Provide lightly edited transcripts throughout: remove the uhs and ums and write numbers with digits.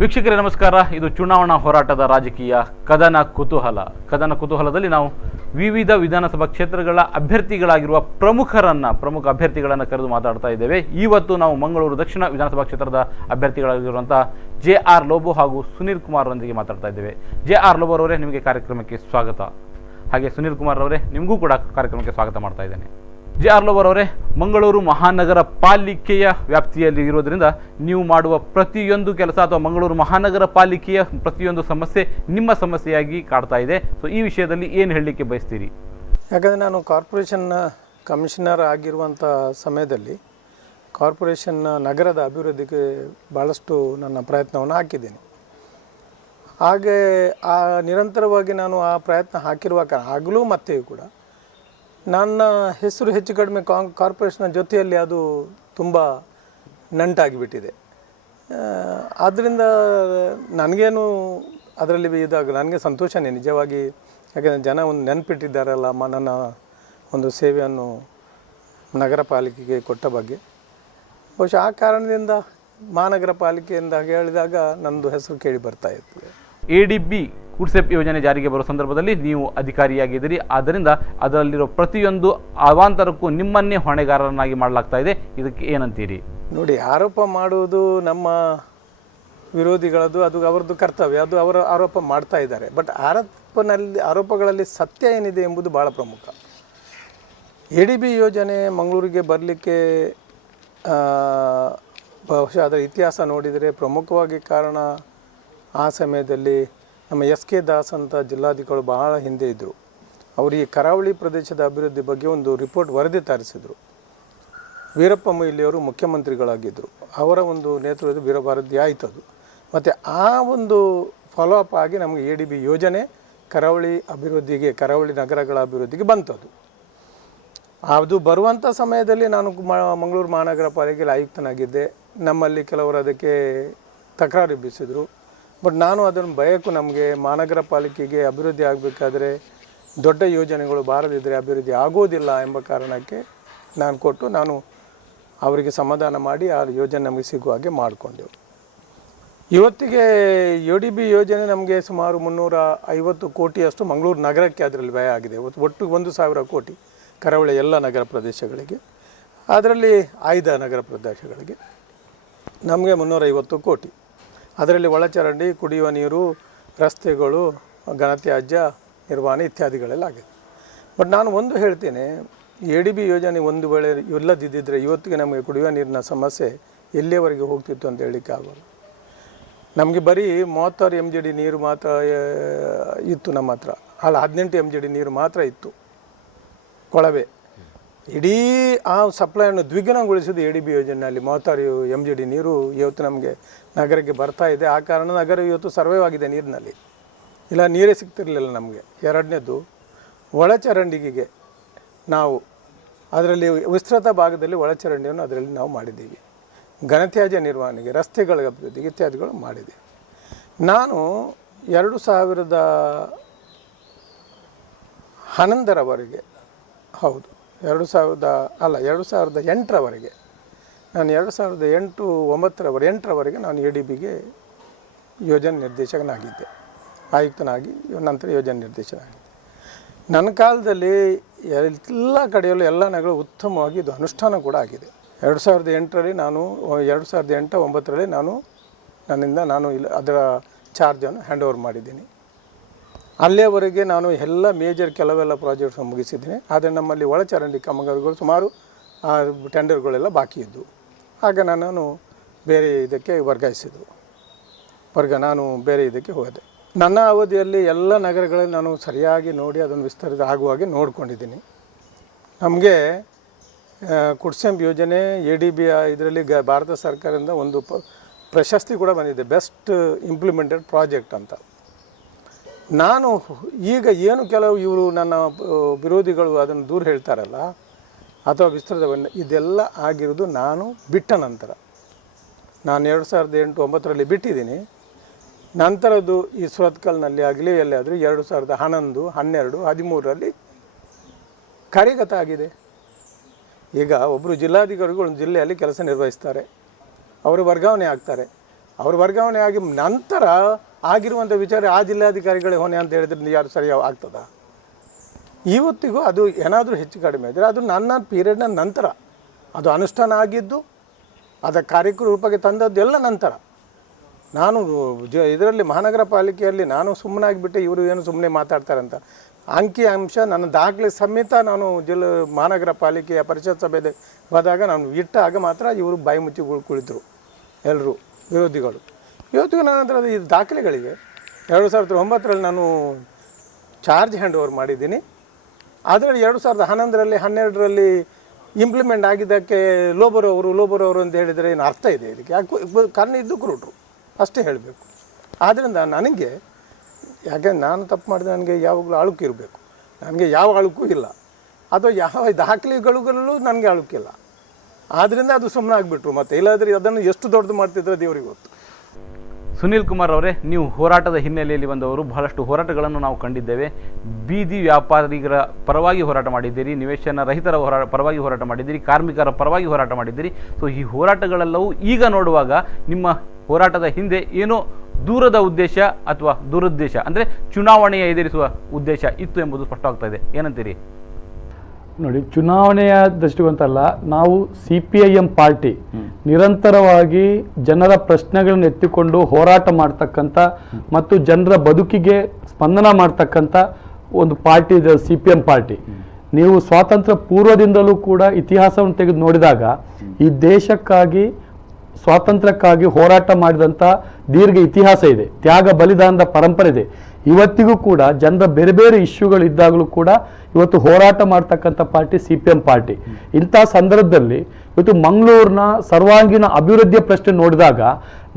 ವೀಕ್ಷಕರೇ ನಮಸ್ಕಾರ. ಇದು ಚುನಾವಣಾ ಹೋರಾಟದ ರಾಜಕೀಯ ಕದನ ಕುತೂಹಲದಲ್ಲಿ ನಾವು ವಿವಿಧ ವಿಧಾನಸಭಾ ಕ್ಷೇತ್ರಗಳ ಅಭ್ಯರ್ಥಿಗಳಾಗಿರುವ ಪ್ರಮುಖ ಅಭ್ಯರ್ಥಿಗಳನ್ನು ಕರೆದು ಮಾತಾಡ್ತಾ ಇದ್ದೇವೆ. ಇವತ್ತು ನಾವು ಮಂಗಳೂರು ದಕ್ಷಿಣ ವಿಧಾನಸಭಾ ಕ್ಷೇತ್ರದ ಅಭ್ಯರ್ಥಿಗಳಾಗಿರುವಂಥ JR ಲೋಬೋ ಹಾಗೂ ಸುನೀಲ್ ಕುಮಾರ್ ಅವರೊಂದಿಗೆ ಮಾತಾಡ್ತಾ ಇದ್ದೇವೆ. JR ಲೋಬೋ ಅವರೇ, ನಿಮಗೆ ಕಾರ್ಯಕ್ರಮಕ್ಕೆ ಸ್ವಾಗತ. ಹಾಗೆ ಸುನೀಲ್ ಕುಮಾರ್ ಅವರೇ, ನಿಮಗೂ ಕೂಡ ಕಾರ್ಯಕ್ರಮಕ್ಕೆ ಸ್ವಾಗತ ಮಾಡ್ತಾ ಇದ್ದೇನೆ. JR ಲೋಬೋ ಅವರೇ, ಮಂಗಳೂರು ಮಹಾನಗರ ಪಾಲಿಕೆಯ ವ್ಯಾಪ್ತಿಯಲ್ಲಿ ಇರೋದ್ರಿಂದ ನೀವು ಮಾಡುವ ಪ್ರತಿಯೊಂದು ಕೆಲಸ ಅಥವಾ ಮಂಗಳೂರು ಮಹಾನಗರ ಪಾಲಿಕೆಯ ಪ್ರತಿಯೊಂದು ಸಮಸ್ಯೆ ನಿಮ್ಮ ಸಮಸ್ಯೆಯಾಗಿ ಕಾಡ್ತಾ ಇದೆ. ಸೊ ಈ ವಿಷಯದಲ್ಲಿ ಏನು ಹೇಳಲಿಕ್ಕೆ ಬಯಸ್ತೀರಿ? ಯಾಕಂದರೆ ನಾನು ಕಾರ್ಪೊರೇಷನ್ನ ಕಮಿಷನರ್ ಆಗಿರುವಂಥ ಸಮಯದಲ್ಲಿ ಕಾರ್ಪೊರೇಷನ್ನ ನಗರದ ಅಭಿವೃದ್ಧಿಗೆ ಭಾಳಷ್ಟು ನನ್ನ ಪ್ರಯತ್ನವನ್ನು ಹಾಕಿದ್ದೇನೆ. ಹಾಗೆ ನಿರಂತರವಾಗಿ ನಾನು ಆ ಪ್ರಯತ್ನ ಹಾಕಿರುವಾಗ ಆಗಲೂ ಮತ್ತೆ ಕೂಡ ನನ್ನ ಹೆಸರು ಹೆಚ್ಚು ಕಡಿಮೆ ಕಾರ್ಪೊರೇಷನ್ನ ಜೊತೆಯಲ್ಲಿ ಅದು ತುಂಬ ನಂಟಾಗಿಬಿಟ್ಟಿದೆ. ಆದ್ದರಿಂದ ನನಗೇನು ಅದರಲ್ಲಿ ಇದಾಗ ನನಗೆ ಸಂತೋಷನೇ ನಿಜವಾಗಿ. ಯಾಕೆಂದರೆ ಜನ ಒಂದು ನೆನಪಿಟ್ಟಿದ್ದಾರಲ್ಲ ನನ್ನ ಒಂದು ಸೇವೆಯನ್ನು ನಗರ ಪಾಲಿಕೆಗೆ ಕೊಟ್ಟ ಬಗ್ಗೆ. ಬಹುಶಃ ಆ ಕಾರಣದಿಂದ ಮಹಾನಗರ ಪಾಲಿಕೆಯಿಂದ ಹೇಳಿದಾಗ ನನ್ನದು ಹೆಸರು ಕೇಳಿ ಬರ್ತಾ ಇರ್ತದೆ. ADB ಕುಡ್ಸೆಪ್ ಯೋಜನೆ ಜಾರಿಗೆ ಬರೋ ಸಂದರ್ಭದಲ್ಲಿ ನೀವು ಅಧಿಕಾರಿಯಾಗಿದ್ದೀರಿ. ಆದ್ದರಿಂದ ಅದರಲ್ಲಿರೋ ಪ್ರತಿಯೊಂದು ಅವಾಂತರಕ್ಕೂ ನಿಮ್ಮನ್ನೇ ಹೊಣೆಗಾರರನ್ನಾಗಿ ಮಾಡಲಾಗ್ತಾ ಇದೆ. ಇದಕ್ಕೆ ಏನಂತೀರಿ? ನೋಡಿ, ಆರೋಪ ಮಾಡುವುದು ನಮ್ಮ ವಿರೋಧಿಗಳದ್ದು, ಅದು ಅವರದ್ದು ಕರ್ತವ್ಯ, ಅದು ಅವರ ಆರೋಪ ಮಾಡ್ತಾ ಇದ್ದಾರೆ. ಬಟ್ ಆರೋಪಗಳಲ್ಲಿ ಸತ್ಯ ಏನಿದೆ ಎಂಬುದು ಭಾಳ ಪ್ರಮುಖ. ADB ಯೋಜನೆ ಮಂಗಳೂರಿಗೆ ಬರಲಿಕ್ಕೆ ಬಹುಶಃ ಅದರ ಇತಿಹಾಸ ನೋಡಿದರೆ ಪ್ರಮುಖವಾಗಿ ಕಾರಣ ಆ ಸಮಯದಲ್ಲಿ ನಮ್ಮ SK ದಾಸ್ ಅಂತ ಜಿಲ್ಲಾಧಿಕಾರಿಗಳು ಬಹಳ ಹಿಂದೆ ಇದ್ದರು. ಅವರು ಈ ಕರಾವಳಿ ಪ್ರದೇಶದ ಅಭಿವೃದ್ಧಿ ಬಗ್ಗೆ ಒಂದು ರಿಪೋರ್ಟ್ ವರದಿ ತರಿಸಿದರು. ವೀರಪ್ಪ ಮೊಯ್ಲಿಯವರು ಮುಖ್ಯಮಂತ್ರಿಗಳಾಗಿದ್ದರು. ಅವರ ಒಂದು ನೇತೃತ್ವದ ವರದಿ ಆಯಿತು ಅದು. ಮತ್ತು ಆ ಒಂದು ಫಾಲೋಅಪ್ ಆಗಿ ನಮಗೆ ADB ಯೋಜನೆ ಕರಾವಳಿ ನಗರಗಳ ಅಭಿವೃದ್ಧಿಗೆ ಬಂತದು. ಅದು ಬರುವಂಥ ಸಮಯದಲ್ಲಿ ನಾನು ಮಂಗಳೂರು ಮಹಾನಗರ ಪಾಲಿಕೆಯಲ್ಲಿ ಆಯುಕ್ತನಾಗಿದ್ದೆ. ನಮ್ಮಲ್ಲಿ ಕೆಲವರು ಅದಕ್ಕೆ ತಕರಾರು ಎಬ್ಬಿಸಿದರು. ಬಟ್ ನಾನು ಅದನ್ನು ಬಯಕು, ನಮಗೆ ಮಹಾನಗರ ಪಾಲಿಕೆಗೆ ಅಭಿವೃದ್ಧಿ ಆಗಬೇಕಾದ್ರೆ ದೊಡ್ಡ ಯೋಜನೆಗಳು ಬಾರದಿದ್ದರೆ ಅಭಿವೃದ್ಧಿ ಆಗೋದಿಲ್ಲ ಎಂಬ ಕಾರಣಕ್ಕೆ ನಾನು ಅವರಿಗೆ ಸಮಾಧಾನ ಮಾಡಿ ಆ ಯೋಜನೆ ನಮಗೆ ಸಿಗುವ ಹಾಗೆ ಮಾಡಿಕೊಂಡೆವು. ಇವತ್ತಿಗೆ ADB ಯೋಜನೆ ನಮಗೆ ಸುಮಾರು 350 ಕೋಟಿಯಷ್ಟು ಮಂಗಳೂರು ನಗರಕ್ಕೆ ಅದರಲ್ಲಿ ವ್ಯಯ ಆಗಿದೆ. ಒಟ್ಟು 1,000 ಕೋಟಿ ಕರಾವಳಿ ಎಲ್ಲ ನಗರ ಪ್ರದೇಶಗಳಿಗೆ, ಅದರಲ್ಲಿ ಆಯ್ದ ನಗರ ಪ್ರದೇಶಗಳಿಗೆ ನಮಗೆ 350 ಕೋಟಿ. ಅದರಲ್ಲಿ ಒಳಚರಂಡಿ, ಕುಡಿಯುವ ನೀರು, ರಸ್ತೆಗಳು, ಘನತ್ಯಾಜ್ಯ ನಿರ್ವಹಣೆ ಇತ್ಯಾದಿಗಳೆಲ್ಲ ಆಗಿದೆ. ಬಟ್ ನಾನು ಒಂದು ಹೇಳ್ತೇನೆ, ADB ಯೋಜನೆ ಒಂದು ವೇಳೆ ಇಲ್ಲದಿದ್ದರೆ ಇವತ್ತಿಗೆ ನಮಗೆ ಕುಡಿಯುವ ನೀರಿನ ಸಮಸ್ಯೆ ಎಲ್ಲಿಯವರೆಗೆ ಹೋಗ್ತಿತ್ತು ಅಂತ ಹೇಳಲಿಕ್ಕೆ ಆಗೋಲ್ಲ. ನಮಗೆ ಬರೀ 36 MGD ನೀರು ಮಾತ್ರ ಇತ್ತು ನಮ್ಮ ಹತ್ರ. 18 MGD ನೀರು ಮಾತ್ರ ಇತ್ತು ಕೊಳವೆ. ಇಡೀ ಆ ಸಪ್ಲೈಯನ್ನು ದ್ವಿಗುಣಗೊಳಿಸಿದ್ದು ADB ಯೋಜನೆಯಲ್ಲಿ 36 MGD ನೀರು ಇವತ್ತು ನಮಗೆ ನಗರಕ್ಕೆ ಬರ್ತಾ ಇದೆ. ಆ ಕಾರಣ ನಗರ ಇವತ್ತು ಸರ್ವೈವ್ ಆಗಿದೆ ನೀರಿನಲ್ಲಿ. ಇಲ್ಲ ನೀರೇ ಸಿಗ್ತಿರಲಿಲ್ಲ ನಮಗೆ. ಎರಡನೇದು, ಒಳಚರಂಡಿಗೆ ನಾವು ಅದರಲ್ಲಿ ವಿಸ್ತೃತ ಭಾಗದಲ್ಲಿ ಒಳಚರಂಡಿಯನ್ನು ಅದರಲ್ಲಿ ನಾವು ಮಾಡಿದ್ದೀವಿ. ಘನತ್ಯಾಜ್ಯ ನಿರ್ವಹಣೆಗೆ, ರಸ್ತೆಗಳ ಅಭಿವೃದ್ಧಿಗೆ ಇತ್ಯಾದಿಗಳು ಮಾಡಿದ್ದೀವಿ. ನಾನು 2011ರವರೆಗೆ, ಹೌದು 2008ರವರೆಗೆ, ನಾನು 2008-9ರವರೆಗೆ ನಾನು ADBಗೆ ಯೋಜನೆ ನಿರ್ದೇಶಕನಾಗಿದ್ದೆ, ಆಯುಕ್ತನಾಗಿ ನಂತರ ಯೋಜನೆ ನಿರ್ದೇಶಕನಾಗಿದ್ದೆ. ನನ್ನ ಕಾಲದಲ್ಲಿ ಎಲ್ಲ ಕಡೆಯಲ್ಲೂ ಎಲ್ಲ ನಗರಗಳು ಉತ್ತಮವಾಗಿ ಇದು ಅನುಷ್ಠಾನ ಕೂಡ ಆಗಿದೆ. 2008ರಲ್ಲಿ ನಾನು 2008-9ರಲ್ಲಿ ನಾನು ಅದರ ಚಾರ್ಜನ್ನು ಹ್ಯಾಂಡ್ ಓವರ್ ಮಾಡಿದ್ದೀನಿ. ಅಲ್ಲಿಯವರೆಗೆ ನಾನು ಎಲ್ಲ ಕೆಲವೆಲ್ಲ ಪ್ರಾಜೆಕ್ಟ್ಸ್ ಮುಗಿಸಿದ್ದೀನಿ. ಆದರೆ ನಮ್ಮಲ್ಲಿ ಒಳಚರಂಡಿ ಕಾಮಗಾರಿಗಳು ಸುಮಾರು ಟೆಂಡರ್ಗಳೆಲ್ಲ ಬಾಕಿ ಇದ್ದವು. ಆಗ ನಾನು ಬೇರೆ ಇದಕ್ಕೆ ನಾನು ಬೇರೆ ಇದಕ್ಕೆ ಹೋದೆ. ನನ್ನ ಅವಧಿಯಲ್ಲಿ ಎಲ್ಲ ನಗರಗಳಲ್ಲಿ ನಾನು ಸರಿಯಾಗಿ ನೋಡಿ ಅದನ್ನು ವಿಸ್ತರಿತ ಆಗುವಾಗೆ ನೋಡ್ಕೊಂಡಿದ್ದೀನಿ. ನಮಗೆ ಕುಡ್ಸೆಂಪ್ ಯೋಜನೆ ADB ಇದರಲ್ಲಿ ಭಾರತ ಸರ್ಕಾರದಿಂದ ಒಂದು ಪ್ರಶಸ್ತಿ ಕೂಡ ಬಂದಿದೆ, ಬೆಸ್ಟ್ ಇಂಪ್ಲಿಮೆಂಟೆಡ್ ಪ್ರಾಜೆಕ್ಟ್ ಅಂತ. ನಾನು ಈಗ ಏನು ಕೆಲವು ಇವರು ನನ್ನ ವಿರೋಧಿಗಳು ಅದನ್ನು ದೂರ ಹೇಳ್ತಾರಲ್ಲ ಅಥವಾ ವಿಸ್ತೃತವನ್ನು, ಇದೆಲ್ಲ ಆಗಿರೋದು ನಾನು ಬಿಟ್ಟ ನಂತರ. ನಾನು 2008-9ರಲ್ಲಿ ಬಿಟ್ಟಿದ್ದೀನಿ. ನಂತರದ್ದು ಈ ಸುರತ್ಕಲ್ನಲ್ಲಿ ಆಗಲಿ ಎಲ್ಲಾದರೂ 2011, 12, 13ರಲ್ಲಿ ಕಾರ್ಯಗತ ಆಗಿದೆ. ಈಗ ಒಬ್ಬರು ಜಿಲ್ಲಾಧಿಕಾರಿಗಳು ಒಂದು ಜಿಲ್ಲೆಯಲ್ಲಿ ಕೆಲಸ ನಿರ್ವಹಿಸ್ತಾರೆ, ಅವರು ವರ್ಗಾವಣೆ ಆಗ್ತಾರೆ. ಅವರು ವರ್ಗಾವಣೆ ಆಗಿ ನಂತರ ಆಗಿರುವಂಥ ವಿಚಾರ ಆ ಜಿಲ್ಲಾಧಿಕಾರಿಗಳೇ ಹೊಣೆ ಅಂತ ಹೇಳಿದ್ರೆ ಯಾರು ಸರಿ ಆಗ್ತದಾ? ಇವತ್ತಿಗೂ ಅದು ಏನಾದರೂ ಹೆಚ್ಚು ಕಡಿಮೆ ಇದ್ದರೆ ಅದು ನನ್ನ ಪೀರಿಯಡ್ನ ನಂತರ ಅದು ಅನುಷ್ಠಾನ ಆಗಿದ್ದು ಅದರ ಕಾರ್ಯರೂಪಕ್ಕೆ ತಂದದ್ದು ಎಲ್ಲ ನಂತರ. ನಾನು ಇದರಲ್ಲಿ ಮಹಾನಗರ ಪಾಲಿಕೆಯಲ್ಲಿ ನಾನು ಸುಮ್ಮನಾಗಿಬಿಟ್ಟೆ, ಇವರು ಏನು ಸುಮ್ಮನೆ ಮಾತಾಡ್ತಾರಂತ ಅಂಕಿ ಅಂಶ ನನ್ನ ದಾಖಲೆ ಸಮೇತ ನಾನು ಮಹಾನಗರ ಪಾಲಿಕೆಯ ಪರಿಷತ್ ಸಭೆಗೆ ಹೋದಾಗ ನಾನು ಇಟ್ಟಾಗ ಮಾತ್ರ ಇವರು ಬಾಯಿ ಮುಚ್ಚಿ ಕುಳಿತರು ಎಲ್ಲರೂ ವಿರೋಧಿಗಳು. ಇವತ್ತಿಗೂ ನನ್ನ ಹತ್ರ ಇದು ದಾಖಲೆಗಳಿವೆ. 2009ರಲ್ಲಿ ನಾನು ಚಾರ್ಜ್ ಹ್ಯಾಂಡ್ ಓವರ್ ಮಾಡಿದ್ದೀನಿ. ಅದರಲ್ಲಿ 2011ರಲ್ಲಿ 12ರಲ್ಲಿ ಇಂಪ್ಲಿಮೆಂಟ್ ಆಗಿದ್ದಕ್ಕೆ ಲೋಬರವರು ಅಂತ ಹೇಳಿದರೆ ಏನು ಅರ್ಥ ಇದೆ ಇದಕ್ಕೆ? ಯಾಕೆ ಕಣ್ಣು ಇದ್ದು ಕುರುಟ್ರು ಅಷ್ಟೇ ಹೇಳಬೇಕು. ಆದ್ದರಿಂದ ನನಗೆ ಯಾಕೆ ನಾನು ತಪ್ಪು ಮಾಡಿದೆ, ನನಗೆ ಯಾವಾಗಲೂ ಅಳುಕು ಇರಬೇಕು. ನನಗೆ ಯಾವ ಅಳುಕು ಇಲ್ಲ, ಅಥವಾ ಯಾವ ದಾಖಲೆಗಳಲ್ಲೂ ನನಗೆ ಅಳುಕಿಲ್ಲ. ಆದ್ದರಿಂದ ಅದು ಸುಮ್ಮನೆ ಆಗಿಬಿಟ್ರು. ಮತ್ತು ಇಲ್ಲಾದರೆ ಅದನ್ನು ಎಷ್ಟು ದೊಡ್ಡದು ಮಾಡ್ತಿದ್ರೆ ದೇವರಿಗೆ ಗೊತ್ತು. ಸುನೀಲ್ ಕುಮಾರ್ ಅವರೇ, ನೀವು ಹೋರಾಟದ ಹಿನ್ನೆಲೆಯಲ್ಲಿ ಬಂದವರು. ಬಹಳಷ್ಟು ಹೋರಾಟಗಳನ್ನು ನಾವು ಕಂಡಿದ್ದೇವೆ. ಬೀದಿ ವ್ಯಾಪಾರಿಗರ ಪರವಾಗಿ ಹೋರಾಟ ಮಾಡಿದ್ದೀರಿ, ನಿವೇಶನ ರಹಿತರ ಪರವಾಗಿ ಹೋರಾಟ ಮಾಡಿದ್ದೀರಿ, ಕಾರ್ಮಿಕರ ಪರವಾಗಿ ಹೋರಾಟ ಮಾಡಿದ್ದೀರಿ. ಸೊ ಈ ಹೋರಾಟಗಳೆಲ್ಲವೂ ಈಗ ನೋಡುವಾಗ ನಿಮ್ಮ ಹೋರಾಟದ ಹಿಂದೆ ಏನೋ ದೂರದ ಉದ್ದೇಶ ಅಥವಾ ದುರುದ್ದೇಶ, ಅಂದರೆ ಚುನಾವಣೆಯ ಎದುರಿಸುವ ಉದ್ದೇಶ ಇತ್ತು ಎಂಬುದು ಸ್ಪಷ್ಟವಾಗ್ತಾ ಇದೆ. ಏನಂತೀರಿ? ನೋಡಿ, ಚುನಾವಣೆಯ ದೃಷ್ಟಿವಂತಲ್ಲ, ನಾವು CPIM ಪಾರ್ಟಿ ನಿರಂತರವಾಗಿ ಜನರ ಪ್ರಶ್ನೆಗಳನ್ನು ಎತ್ತಿಕೊಂಡು ಹೋರಾಟ ಮಾಡ್ತಕ್ಕಂಥ ಮತ್ತು ಜನರ ಬದುಕಿಗೆ ಸ್ಪಂದನ ಮಾಡ್ತಕ್ಕಂಥ ಒಂದು ಪಾರ್ಟಿ ಇದೆ CPM ಪಾರ್ಟಿ. ನೀವು ಸ್ವಾತಂತ್ರ್ಯ ಪೂರ್ವದಿಂದಲೂ ಕೂಡ ಇತಿಹಾಸವನ್ನು ತೆಗೆದು ನೋಡಿದಾಗ ಈ ದೇಶಕ್ಕಾಗಿ ಸ್ವಾತಂತ್ರ್ಯಕ್ಕಾಗಿ ಹೋರಾಟ ಮಾಡಿದಂಥ ದೀರ್ಘ ಇತಿಹಾಸ ಇದೆ, ತ್ಯಾಗ ಬಲಿದಾನದ ಪರಂಪರೆ ಇದೆ. ಇವತ್ತಿಗೂ ಕೂಡ ಜನರ ಬೇರೆ ಬೇರೆ ಇಶ್ಯೂಗಳು ಇದ್ದಾಗಲೂ ಕೂಡ ಇವತ್ತು ಹೋರಾಟ ಮಾಡ್ತಕ್ಕಂಥ ಪಾರ್ಟಿ CPM ಪಾರ್ಟಿ. ಇಂಥ ಸಂದರ್ಭದಲ್ಲಿ ಇವತ್ತು ಮಂಗಳೂರಿನ ಸರ್ವಾಂಗೀಣ ಅಭಿವೃದ್ಧಿಯ ಪ್ರಶ್ನೆ ನೋಡಿದಾಗ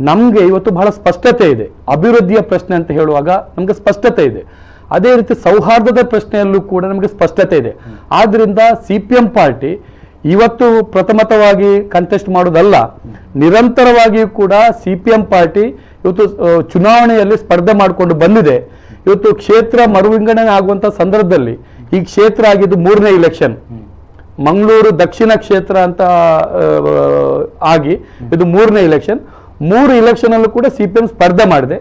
ನಮಗೆ ಇವತ್ತು ಬಹಳ ಸ್ಪಷ್ಟತೆ ಇದೆ. ಅಭಿವೃದ್ಧಿಯ ಪ್ರಶ್ನೆ ಅಂತ ಹೇಳುವಾಗ ನಮಗೆ ಸ್ಪಷ್ಟತೆ ಇದೆ. ಅದೇ ರೀತಿ ಸೌಹಾರ್ದದ ಪ್ರಶ್ನೆಯಲ್ಲೂ ಕೂಡ ನಮಗೆ ಸ್ಪಷ್ಟತೆ ಇದೆ. ಆದ್ದರಿಂದ CPM ಪಾರ್ಟಿ ಇವತ್ತು ಪ್ರಥಮತವಾಗಿ ಕಂಟೆಸ್ಟ್ ಮಾಡೋದಲ್ಲ, ನಿರಂತರವಾಗಿಯೂ ಕೂಡ CPM ಪಾರ್ಟಿ ಇವತ್ತು ಚುನಾವಣೆಯಲ್ಲಿ ಸ್ಪರ್ಧೆ ಮಾಡಿಕೊಂಡು ಬಂದಿದೆ. ಇವತ್ತು ಕ್ಷೇತ್ರ ಮರುವಿಂಗಡಣೆ ಆಗುವಂಥ ಸಂದರ್ಭದಲ್ಲಿ ಈ ಕ್ಷೇತ್ರ ಆಗಿದ್ದು 3ನೇ ಇಲೆಕ್ಷನ್, ಮಂಗಳೂರು ದಕ್ಷಿಣ ಕ್ಷೇತ್ರ ಅಂತ ಆಗಿ ಇದು 3ನೇ ಇಲೆಕ್ಷನ್. 3 ಇಲೆಕ್ಷನ್ ಅಲ್ಲೂ ಕೂಡ CPM ಸ್ಪರ್ಧೆ ಮಾಡಿದೆ.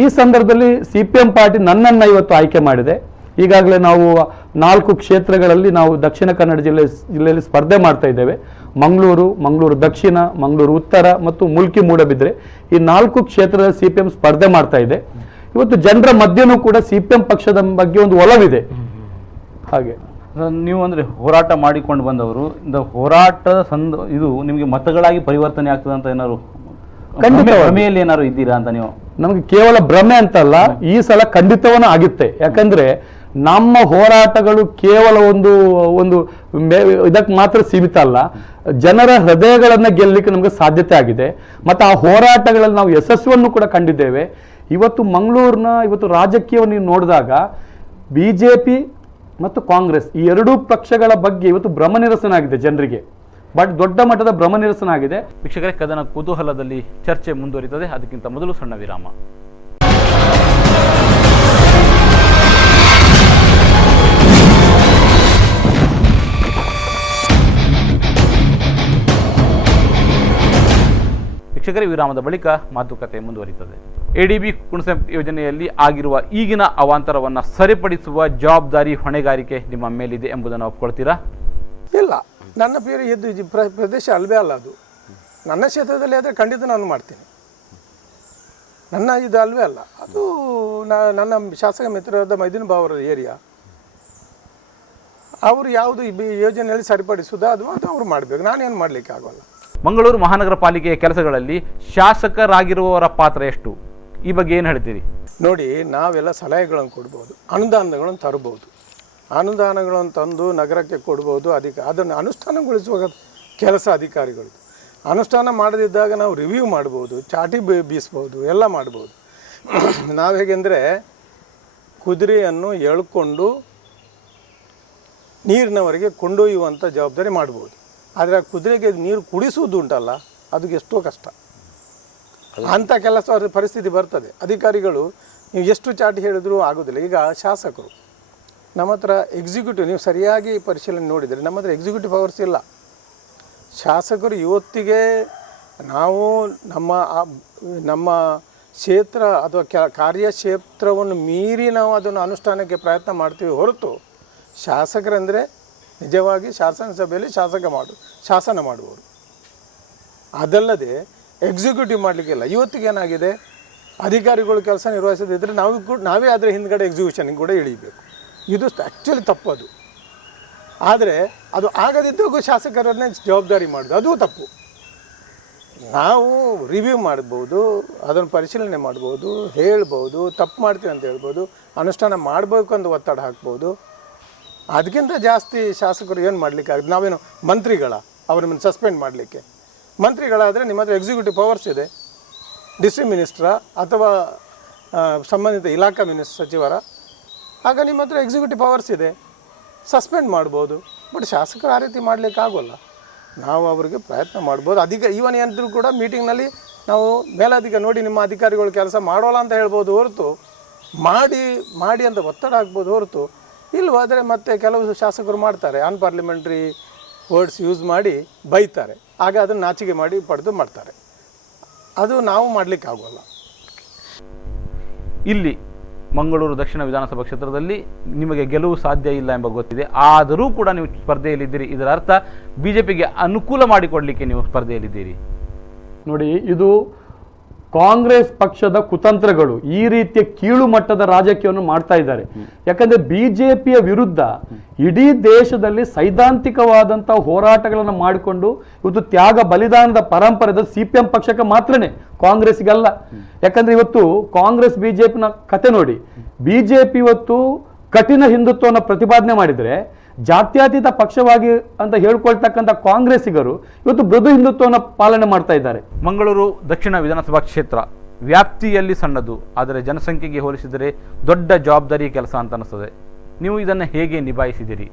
ಈ ಸಂದರ್ಭದಲ್ಲಿ CPM ಪಾರ್ಟಿ ನನ್ನನ್ನು ಇವತ್ತು ಆಯ್ಕೆ ಮಾಡಿದೆ. ಈಗಾಗಲೇ ನಾವು 4 ಕ್ಷೇತ್ರಗಳಲ್ಲಿ ನಾವು ದಕ್ಷಿಣ ಕನ್ನಡ ಜಿಲ್ಲೆಯಲ್ಲಿ ಸ್ಪರ್ಧೆ ಮಾಡ್ತಾ ಇದ್ದೇವೆ. ಮಂಗಳೂರು ದಕ್ಷಿಣ, ಮಂಗಳೂರು ಉತ್ತರ ಮತ್ತು ಮುಲ್ಕಿ ಮೂಡಬಿದ್ರೆ, ಈ 4 ಕ್ಷೇತ್ರದಲ್ಲಿ CPM ಸ್ಪರ್ಧೆ ಮಾಡ್ತಾ ಇದೆ. ಇವತ್ತು ಜನರ ಮಧ್ಯನೂ ಕೂಡ CPM ಪಕ್ಷದ ಬಗ್ಗೆ ಒಂದು ಒಲವಿದೆ. ಹಾಗೆ ನೀವು ಅಂದರೆ ಹೋರಾಟ ಮಾಡಿಕೊಂಡು ಬಂದವರು, ಹೋರಾಟದ ಇದು ನಿಮಗೆ ಮತಗಳಾಗಿ ಪರಿವರ್ತನೆ ಆಗ್ತದೆ ಅಂತ ಏನಾದ್ರು ಭ್ರಮೆಯಲ್ಲಿ ಏನಾದ್ರು ಇದ್ದೀರಾ ಅಂತ? ನೀವು ನಮಗೆ ಕೇವಲ ಭ್ರಮೆ ಅಂತಲ್ಲ, ಈ ಸಲ ಖಂಡಿತವೂ ಆಗುತ್ತೆ. ಯಾಕಂದ್ರೆ ನಮ್ಮ ಹೋರಾಟಗಳು ಕೇವಲ ಒಂದು ಇದಕ್ಕೆ ಮಾತ್ರ ಸೀಮಿತ ಅಲ್ಲ, ಜನರ ಹೃದಯಗಳನ್ನು ಗೆಲ್ಲಲಿಕ್ಕೆ ನಮಗೆ ಸಾಧ್ಯತೆ ಆಗಿದೆ. ಮತ್ತು ಆ ಹೋರಾಟಗಳಲ್ಲಿ ನಾವು ಯಶಸ್ಸನ್ನು ಕೂಡ ಕಂಡಿದ್ದೇವೆ. ಇವತ್ತು ಮಂಗಳೂರಿನ ರಾಜಕೀಯವನ್ನು ನೀವು ನೋಡಿದಾಗ BJP ಮತ್ತು ಕಾಂಗ್ರೆಸ್ ಈ 2 ಪಕ್ಷಗಳ ಬಗ್ಗೆ ಇವತ್ತು ಭ್ರಮ ನಿರಸನ ಆಗಿದೆ ಜನರಿಗೆ. ಬಟ್ ದೊಡ್ಡ ಮಟ್ಟದ ಭ್ರಮ ನಿರಸನ ಆಗಿದೆ. ವೀಕ್ಷಕರೇ, ಕದನ ಕುತೂಹಲದಲ್ಲಿ ಚರ್ಚೆ ಮುಂದುವರಿತದೆ. ಅದಕ್ಕಿಂತ ಮೊದಲು ಸಣ್ಣ ವಿರಾಮ. ವೀಕ್ಷಕರೇ, ವಿರಾಮದ ಬಳಿಕ ಮಾತುಕತೆ ಮುಂದುವರಿತದೆ. ADB ಕುಣಸೆಂಟ್ ಯೋಜನೆಯಲ್ಲಿ ಆಗಿರುವ ಈಗಿನ ಅವಾಂತರವನ್ನು ಸರಿಪಡಿಸುವ ಜವಾಬ್ದಾರಿ, ಹೊಣೆಗಾರಿಕೆ ನಿಮ್ಮ ಮೇಲಿದೆ ಎಂಬುದನ್ನು ಒಪ್ಕೊಳ್ತೀರಾ? ಇಲ್ಲ, ನನ್ನ ಪ್ರದೇಶ ಅಲ್ವೇ ಅಲ್ಲ ಅದು. ನನ್ನ ಕ್ಷೇತ್ರದಲ್ಲಿ ಆದರೆ ಖಂಡಿತ ನಾನು ಮಾಡ್ತೀನಿ. ನನ್ನ ಇದು ಅಲ್ವೇ ಅಲ್ಲ ಅದು. ನನ್ನ ಶಾಸಕ ಮಿತ್ರರಾದ ಮೈದಿನ್ ಬಾವರ ಏರಿಯಾ, ಅವರು ಯಾವುದು ಯೋಜನೆಯಲ್ಲಿ ಸರಿಪಡಿಸುವುದೋ ಅದು ಅವ್ರು ಮಾಡಬೇಕು, ನಾನೇನು ಮಾಡಲಿಕ್ಕೆ ಆಗೋಲ್ಲ. ಮಂಗಳೂರು ಮಹಾನಗರ ಪಾಲಿಕೆಯ ಕೆಲಸಗಳಲ್ಲಿ ಶಾಸಕರಾಗಿರುವವರ ಪಾತ್ರ ಎಷ್ಟು? ಈ ಬಗ್ಗೆ ಏನು ಹೇಳ್ತೀರಿ? ನೋಡಿ, ನಾವೆಲ್ಲ ಸಲಹೆಗಳನ್ನು ಕೊಡ್ಬೋದು, ಅನುದಾನಗಳನ್ನು ತರಬಹುದು. ಅನುದಾನಗಳನ್ನು ತಂದು ನಗರಕ್ಕೆ ಕೊಡ್ಬೋದು. ಅದನ್ನು ಅನುಷ್ಠಾನಗೊಳಿಸುವ ಕೆಲಸ ಅಧಿಕಾರಿಗಳು. ಅನುಷ್ಠಾನ ಮಾಡದಿದ್ದಾಗ ನಾವು ರಿವ್ಯೂ ಮಾಡ್ಬೋದು, ಚಾಟಿ ಬೀಸ್ಬೋದು, ಎಲ್ಲ ಮಾಡ್ಬೋದು. ನಾವು ಹೇಗೆಂದರೆ ಕುದುರೆಯನ್ನು ಎಳ್ಕೊಂಡು ನೀರಿನವರೆಗೆ ಕೊಂಡೊಯ್ಯುವಂಥ ಜವಾಬ್ದಾರಿ ಮಾಡ್ಬೋದು. ಆದರೆ ಆ ಕುದುರೆಗೆ ನೀರು ಕುಡಿಸುವುದು ಉಂಟಲ್ಲ, ಅದಕ್ಕೆ ಎಷ್ಟೋ ಕಷ್ಟ. ಅಂಥ ಕೆಲಸ ಪರಿಸ್ಥಿತಿ ಬರ್ತದೆ. ಅಧಿಕಾರಿಗಳು ನೀವು ಎಷ್ಟು ಚಾಟಿ ಹೇಳಿದರೂ ಆಗೋದಿಲ್ಲ. ಈಗ ಶಾಸಕರು ನಮ್ಮ ಹತ್ರ ಎಕ್ಸಿಕ್ಯೂಟಿವ್, ನೀವು ಸರಿಯಾಗಿ ಪರಿಶೀಲನೆ ನೋಡಿದರೆ ನಮ್ಮ ಹತ್ರ ಎಕ್ಸಿಕ್ಯೂಟಿವ್ ಪವರ್ಸ್ ಇಲ್ಲ. ಶಾಸಕರು ಇವತ್ತಿಗೆ ನಾವು ನಮ್ಮ ಕ್ಷೇತ್ರ ಅಥವಾ ಕಾರ್ಯಕ್ಷೇತ್ರವನ್ನು ಮೀರಿ ನಾವು ಅದನ್ನು ಅನುಷ್ಠಾನಕ್ಕೆ ಪ್ರಯತ್ನ ಮಾಡ್ತೀವಿ ಹೊರತು ಶಾಸಕರಂದರೆ ನಿಜವಾಗಿ ಶಾಸನಸಭೆಯಲ್ಲಿ ಶಾಸನ ಮಾಡುವವರು. ಅದಲ್ಲದೆ ಎಕ್ಸಿಕ್ಯೂಟಿವ್ ಮಾಡಲಿಕ್ಕಿಲ್ಲ. ಇವತ್ತಿಗೆ ಏನಾಗಿದೆ, ಅಧಿಕಾರಿಗಳು ಕೆಲಸ ನಿರ್ವಹಿಸದಿದ್ದರೆ ನಾವೇ ಅದರ ಹಿಂದ್ಗಡೆ ಎಕ್ಸಿಕ್ಯೂಷನ್ಗೆ ಕೂಡ ಇಳಿಬೇಕು. ಇದು ಆ್ಯಕ್ಚುಲಿ ತಪ್ಪದು. ಆದರೆ ಅದು ಆಗದಿದ್ದಾಗೂ ಶಾಸಕರನ್ನೇ ಜವಾಬ್ದಾರಿ ಮಾಡೋದು ಅದು ತಪ್ಪು. ನಾವು ರಿವ್ಯೂ ಮಾಡ್ಬೋದು, ಅದನ್ನು ಪರಿಶೀಲನೆ ಮಾಡ್ಬೋದು, ಹೇಳ್ಬೋದು, ತಪ್ಪು ಮಾಡ್ತೀವಿ ಅಂತ ಹೇಳ್ಬೋದು, ಅನುಷ್ಠಾನ ಮಾಡಬೇಕು ಅಂತ ಒತ್ತಡ ಹಾಕ್ಬೋದು. ಅದಕ್ಕಿಂತ ಜಾಸ್ತಿ ಶಾಸಕರು ಏನು ಮಾಡಲಿಕ್ಕಾಗುತ್ತೆ? ನಾವೇನು ಅವ್ರನ್ನ ಸಸ್ಪೆಂಡ್ ಮಾಡಲಿಕ್ಕೆ? ಮಂತ್ರಿಗಳಾದರೆ ನಿಮ್ಮ ಹತ್ರ ಎಕ್ಸಿಕ್ಯೂಟಿವ್ ಪವರ್ಸ್ ಇದೆ. ಡಿಸ್ಟ್ರಿಕ್ಟ್ ಮಿನಿಸ್ಟ್ರಾ ಅಥವಾ ಸಂಬಂಧಿತ ಇಲಾಖಾ ಸಚಿವರ, ಆಗ ನಿಮ್ಮ ಹತ್ರ ಎಕ್ಸಿಕ್ಯೂಟಿವ್ ಪವರ್ಸ್ ಇದೆ, ಸಸ್ಪೆಂಡ್ ಮಾಡ್ಬೋದು. ಬಟ್ ಶಾಸಕರು ಆ ರೀತಿ ಮಾಡಲಿಕ್ಕಾಗೋಲ್ಲ. ನಾವು ಅವರಿಗೆ ಪ್ರಯತ್ನ ಮಾಡ್ಬೋದು. ಈವನ್ ಏನಾದರೂ ಕೂಡ ಮೀಟಿಂಗ್ನಲ್ಲಿ ನಾವು ಮೇಲಧಿಕಾರಿ ನೋಡಿ ನಿಮ್ಮ ಅಧಿಕಾರಿಗಳು ಕೆಲಸ ಮಾಡೋಲ್ಲ ಅಂತ ಹೇಳ್ಬೋದು ಹೊರತು ಮಾಡಿ ಅಂತ ಒತ್ತಡ ಹಾಕ್ಬೋದು ಹೊರತು ಇಲ್ಲವಾದರೆ ಮತ್ತೆ ಕೆಲವು ಶಾಸಕರು ಮಾಡ್ತಾರೆ, ಅನ್ಪಾರ್ಲಿಮೆಂಟ್ರಿ ವರ್ಡ್ಸ್ ಯೂಸ್ ಮಾಡಿ ಬೈತಾರೆ. ಆಗ ಅದನ್ನು ನಾಚಿಕೆ ಮಾಡಿ ಪಡೆದು ಮಾಡ್ತಾರೆ. ಅದು ನಾವು ಮಾಡಲಿಕ್ಕಾಗೋಲ್ಲ. ಇಲ್ಲಿ ಮಂಗಳೂರು ದಕ್ಷಿಣ ವಿಧಾನಸಭಾ ಕ್ಷೇತ್ರದಲ್ಲಿ ನಿಮಗೆ ಗೆಲುವು ಸಾಧ್ಯ ಇಲ್ಲ ಎಂಬ ಗೊತ್ತಿದೆ. ಆದರೂ ಕೂಡ ನೀವು ಸ್ಪರ್ಧೆಯಲ್ಲಿದ್ದೀರಿ. ಇದರ ಅರ್ಥ ಬಿಜೆಪಿಗೆ ಅನುಕೂಲ ಮಾಡಿಕೊಡಲಿಕ್ಕೆ ನೀವು ಸ್ಪರ್ಧೆಯಲ್ಲಿದ್ದೀರಿ. ನೋಡಿ, ಇದು ಕಾಂಗ್ರೆಸ್ ಪಕ್ಷದ ಕುತಂತ್ರಗಳು ಈ ರೀತಿಯ ಕೀಳು ಮಟ್ಟದ ರಾಜಕೀಯವನ್ನು ಮಾಡ್ತಾ ಇದ್ದಾರೆ. ಯಾಕಂದ್ರೆ ಬಿಜೆಪಿಯ ವಿರುದ್ಧ ಇಡೀ ದೇಶದಲ್ಲಿ ಸೈದ್ಧಾಂತಿಕವಾದಂತಹ ಹೋರಾಟಗಳನ್ನು ಮಾಡಿಕೊಂಡು ಇವತ್ತು ತ್ಯಾಗ ಬಲಿದಾನದ ಪರಂಪರೆ ಸಿಪಿಎಂ ಪಕ್ಷಕ್ಕೆ ಮಾತ್ರನೇ, ಕಾಂಗ್ರೆಸ್ಗಲ್ಲ. ಯಾಕಂದ್ರೆ ಇವತ್ತು ಕಾಂಗ್ರೆಸ್ ಬಿಜೆಪಿನ ಕತೆ ನೋಡಿ, ಬಿಜೆಪಿ ಇವತ್ತು ಕಠಿಣ ಹಿಂದುತ್ವವನ್ನು ಪ್ರತಿಪಾದನೆ ಮಾಡಿದರೆ ಜಾತ್ಯತೀತ ಪಕ್ಷವಾಗಿ ಅಂತ ಹೇಳ್ಕೊಳ್ತಕ್ಕಂಥ ಕಾಂಗ್ರೆಸ್ಸಿಗರು ಇವತ್ತು ಮೃದು ಹಿಂದುತ್ವವನ್ನು ಪಾಲನೆ ಮಾಡ್ತಾ ಇದ್ದಾರೆ. ಮಂಗಳೂರು ದಕ್ಷಿಣ ವಿಧಾನಸಭಾ ಕ್ಷೇತ್ರ ವ್ಯಾಪ್ತಿಯಲ್ಲಿ ಸಣ್ಣದು, ಆದರೆ ಜನಸಂಖ್ಯೆಗೆ ಹೋಲಿಸಿದರೆ ದೊಡ್ಡ ಜವಾಬ್ದಾರಿ ಕೆಲಸ ಅಂತ ಅನಿಸ್ತದೆ. ನೀವು ಇದನ್ನು ಹೇಗೆ ನಿಭಾಯಿಸಿದಿರಿ?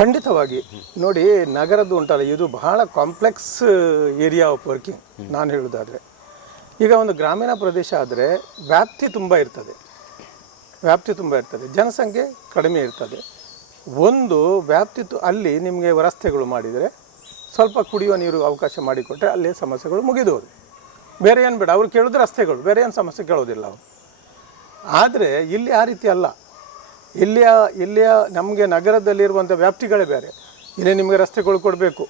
ಖಂಡಿತವಾಗಿ ನೋಡಿ, ನಗರದ್ದು ಉಂಟಲ್ಲ, ಇದು ಬಹಳ ಕಾಂಪ್ಲೆಕ್ಸ್ ಏರಿಯಾ ಆಫ್ ವರ್ಕಿಂಗ್. ನಾನು ಹೇಳೋದಾದರೆ, ಈಗ ಒಂದು ಗ್ರಾಮೀಣ ಪ್ರದೇಶ ಆದರೆ ವ್ಯಾಪ್ತಿ ತುಂಬ ಇರ್ತದೆ, ಜನಸಂಖ್ಯೆ ಕಡಿಮೆ ಇರ್ತದೆ. ಒಂದು ವ್ಯಾಪ್ತಿ ಅಲ್ಲಿ ನಿಮಗೆ ರಸ್ತೆಗಳು ಮಾಡಿದರೆ, ಸ್ವಲ್ಪ ಕುಡಿಯುವ ನೀರು ಅವಕಾಶ ಮಾಡಿಕೊಟ್ರೆ ಅಲ್ಲಿ ಸಮಸ್ಯೆಗಳು ಮುಗಿದೋದು. ಬೇರೆ ಏನು ಬೇಡ, ಅವ್ರು ಕೇಳೋದು ರಸ್ತೆಗಳು, ಬೇರೆ ಏನು ಸಮಸ್ಯೆ ಕೇಳೋದಿಲ್ಲ ಅವರು. ಆದರೆ ಇಲ್ಲಿ ಆ ರೀತಿ ಅಲ್ಲ. ಇಲ್ಲಿಯ ನಮಗೆ ನಗರದಲ್ಲಿರುವಂಥ ವ್ಯಾಪ್ತಿಗಳೇ ಬೇರೆ. ಇಲ್ಲಿ ನಿಮಗೆ ರಸ್ತೆಗಳು ಕೊಡಬೇಕು,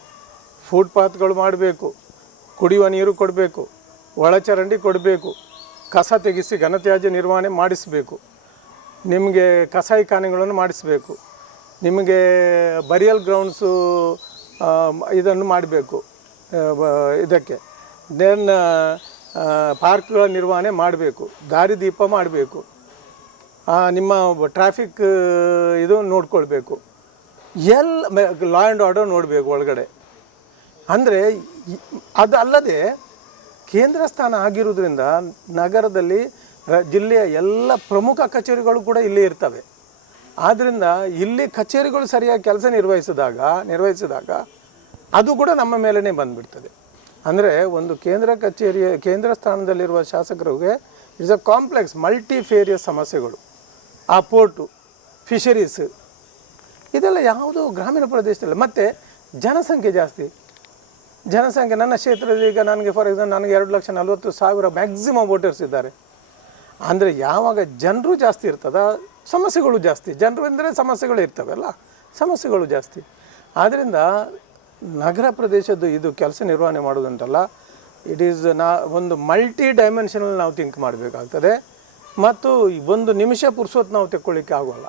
ಫುಟ್ಪಾತ್ಗಳು ಮಾಡಬೇಕು, ಕುಡಿಯುವ ನೀರು ಕೊಡಬೇಕು, ಒಳಚರಂಡಿ ಕೊಡಬೇಕು, ಕಸ ತೆಗೆಸಿ ಘನತ್ಯಾಜ್ಯ ನಿರ್ವಹಣೆ ಮಾಡಿಸಬೇಕು, ನಿಮಗೆ ಕಸಾಯಿಖಾನೆಗಳನ್ನು ಮಾಡಿಸಬೇಕು, ನಿಮಗೆ ಬರಿಯಲ್ ಗ್ರೌಂಡ್ಸು ಇದನ್ನು ಮಾಡಬೇಕು, ಇದಕ್ಕೆ ದೆನ್ ಪಾರ್ಕ್ಗಳ ನಿರ್ವಹಣೆ ಮಾಡಬೇಕು, ದಾರಿದೀಪ ಮಾಡಬೇಕು, ನಿಮ್ಮ ಟ್ರಾಫಿಕ್ ಇದು ನೋಡ್ಕೊಳ್ಬೇಕು, ಲಾ ಆ್ಯಂಡ್ ಆರ್ಡರ್ ನೋಡಬೇಕು ಒಳಗಡೆ. ಅಂದರೆ ಅದು ಅಲ್ಲದೆ ಕೇಂದ್ರ ಸ್ಥಾನ ಆಗಿರೋದ್ರಿಂದ ನಗರದಲ್ಲಿ ಜಿಲ್ಲೆಯ ಎಲ್ಲ ಪ್ರಮುಖ ಕಚೇರಿಗಳು ಕೂಡ ಇಲ್ಲಿ ಇರ್ತವೆ. ಆದ್ದರಿಂದ ಇಲ್ಲಿ ಕಚೇರಿಗಳು ಸರಿಯಾಗಿ ಕೆಲಸ ನಿರ್ವಹಿಸಿದಾಗ ಅದು ಕೂಡ ನಮ್ಮ ಮೇಲೇ ಬಂದುಬಿಡ್ತದೆ. ಅಂದರೆ ಒಂದು ಕೇಂದ್ರ ಸ್ಥಾನದಲ್ಲಿರುವ ಶಾಸಕರಿಗೆ ಇಟ್ಸ್ ಅ ಕಾಂಪ್ಲೆಕ್ಸ್ ಮಲ್ಟಿಫೇರಿಯಸ್ ಸಮಸ್ಯೆಗಳು. ಆ ಪೋರ್ಟು, ಫಿಶರೀಸ್, ಇದೆಲ್ಲ ಯಾವುದೋ ಗ್ರಾಮೀಣ ಪ್ರದೇಶದಲ್ಲಿ. ಮತ್ತು ಜನಸಂಖ್ಯೆ ಜಾಸ್ತಿ. ನನ್ನ ಕ್ಷೇತ್ರದಲ್ಲಿ ಈಗ ನನಗೆ ಫಾರ್ ಎಕ್ಸಾಂಪಲ್ ನನಗೆ 2,40,000 ಮ್ಯಾಕ್ಸಿಮಮ್ ವೋಟರ್ಸ್ ಇದ್ದಾರೆ. ಅಂದರೆ ಯಾವಾಗ ಜನರು ಜಾಸ್ತಿ ಇರ್ತದ ಸಮಸ್ಯೆಗಳು ಜಾಸ್ತಿ. ಜನರು ಅಂದರೆ ಸಮಸ್ಯೆಗಳು ಇರ್ತವೆಲ್ಲ, ಸಮಸ್ಯೆಗಳು ಜಾಸ್ತಿ. ಆದ್ದರಿಂದ ನಗರ ಪ್ರದೇಶದ್ದು ಇದು ಕೆಲಸ ನಿರ್ವಹಣೆ ಮಾಡೋದುಂಟಲ್ಲ, ಇಟ್ ಈಸ್ ಒಂದು ಮಲ್ಟಿ ಡೈಮೆನ್ಷನಲ್ ನಾವು ಥಿಂಕ್ ಮಾಡಬೇಕಾಗ್ತದೆ. ಮತ್ತು ಒಂದು ನಿಮಿಷ ಪುರ್ಸೊತ್ತು ನಾವು ತೆಕ್ಕೊಳ್ಳಿಕ್ಕೆ ಆಗೋಲ್ಲ.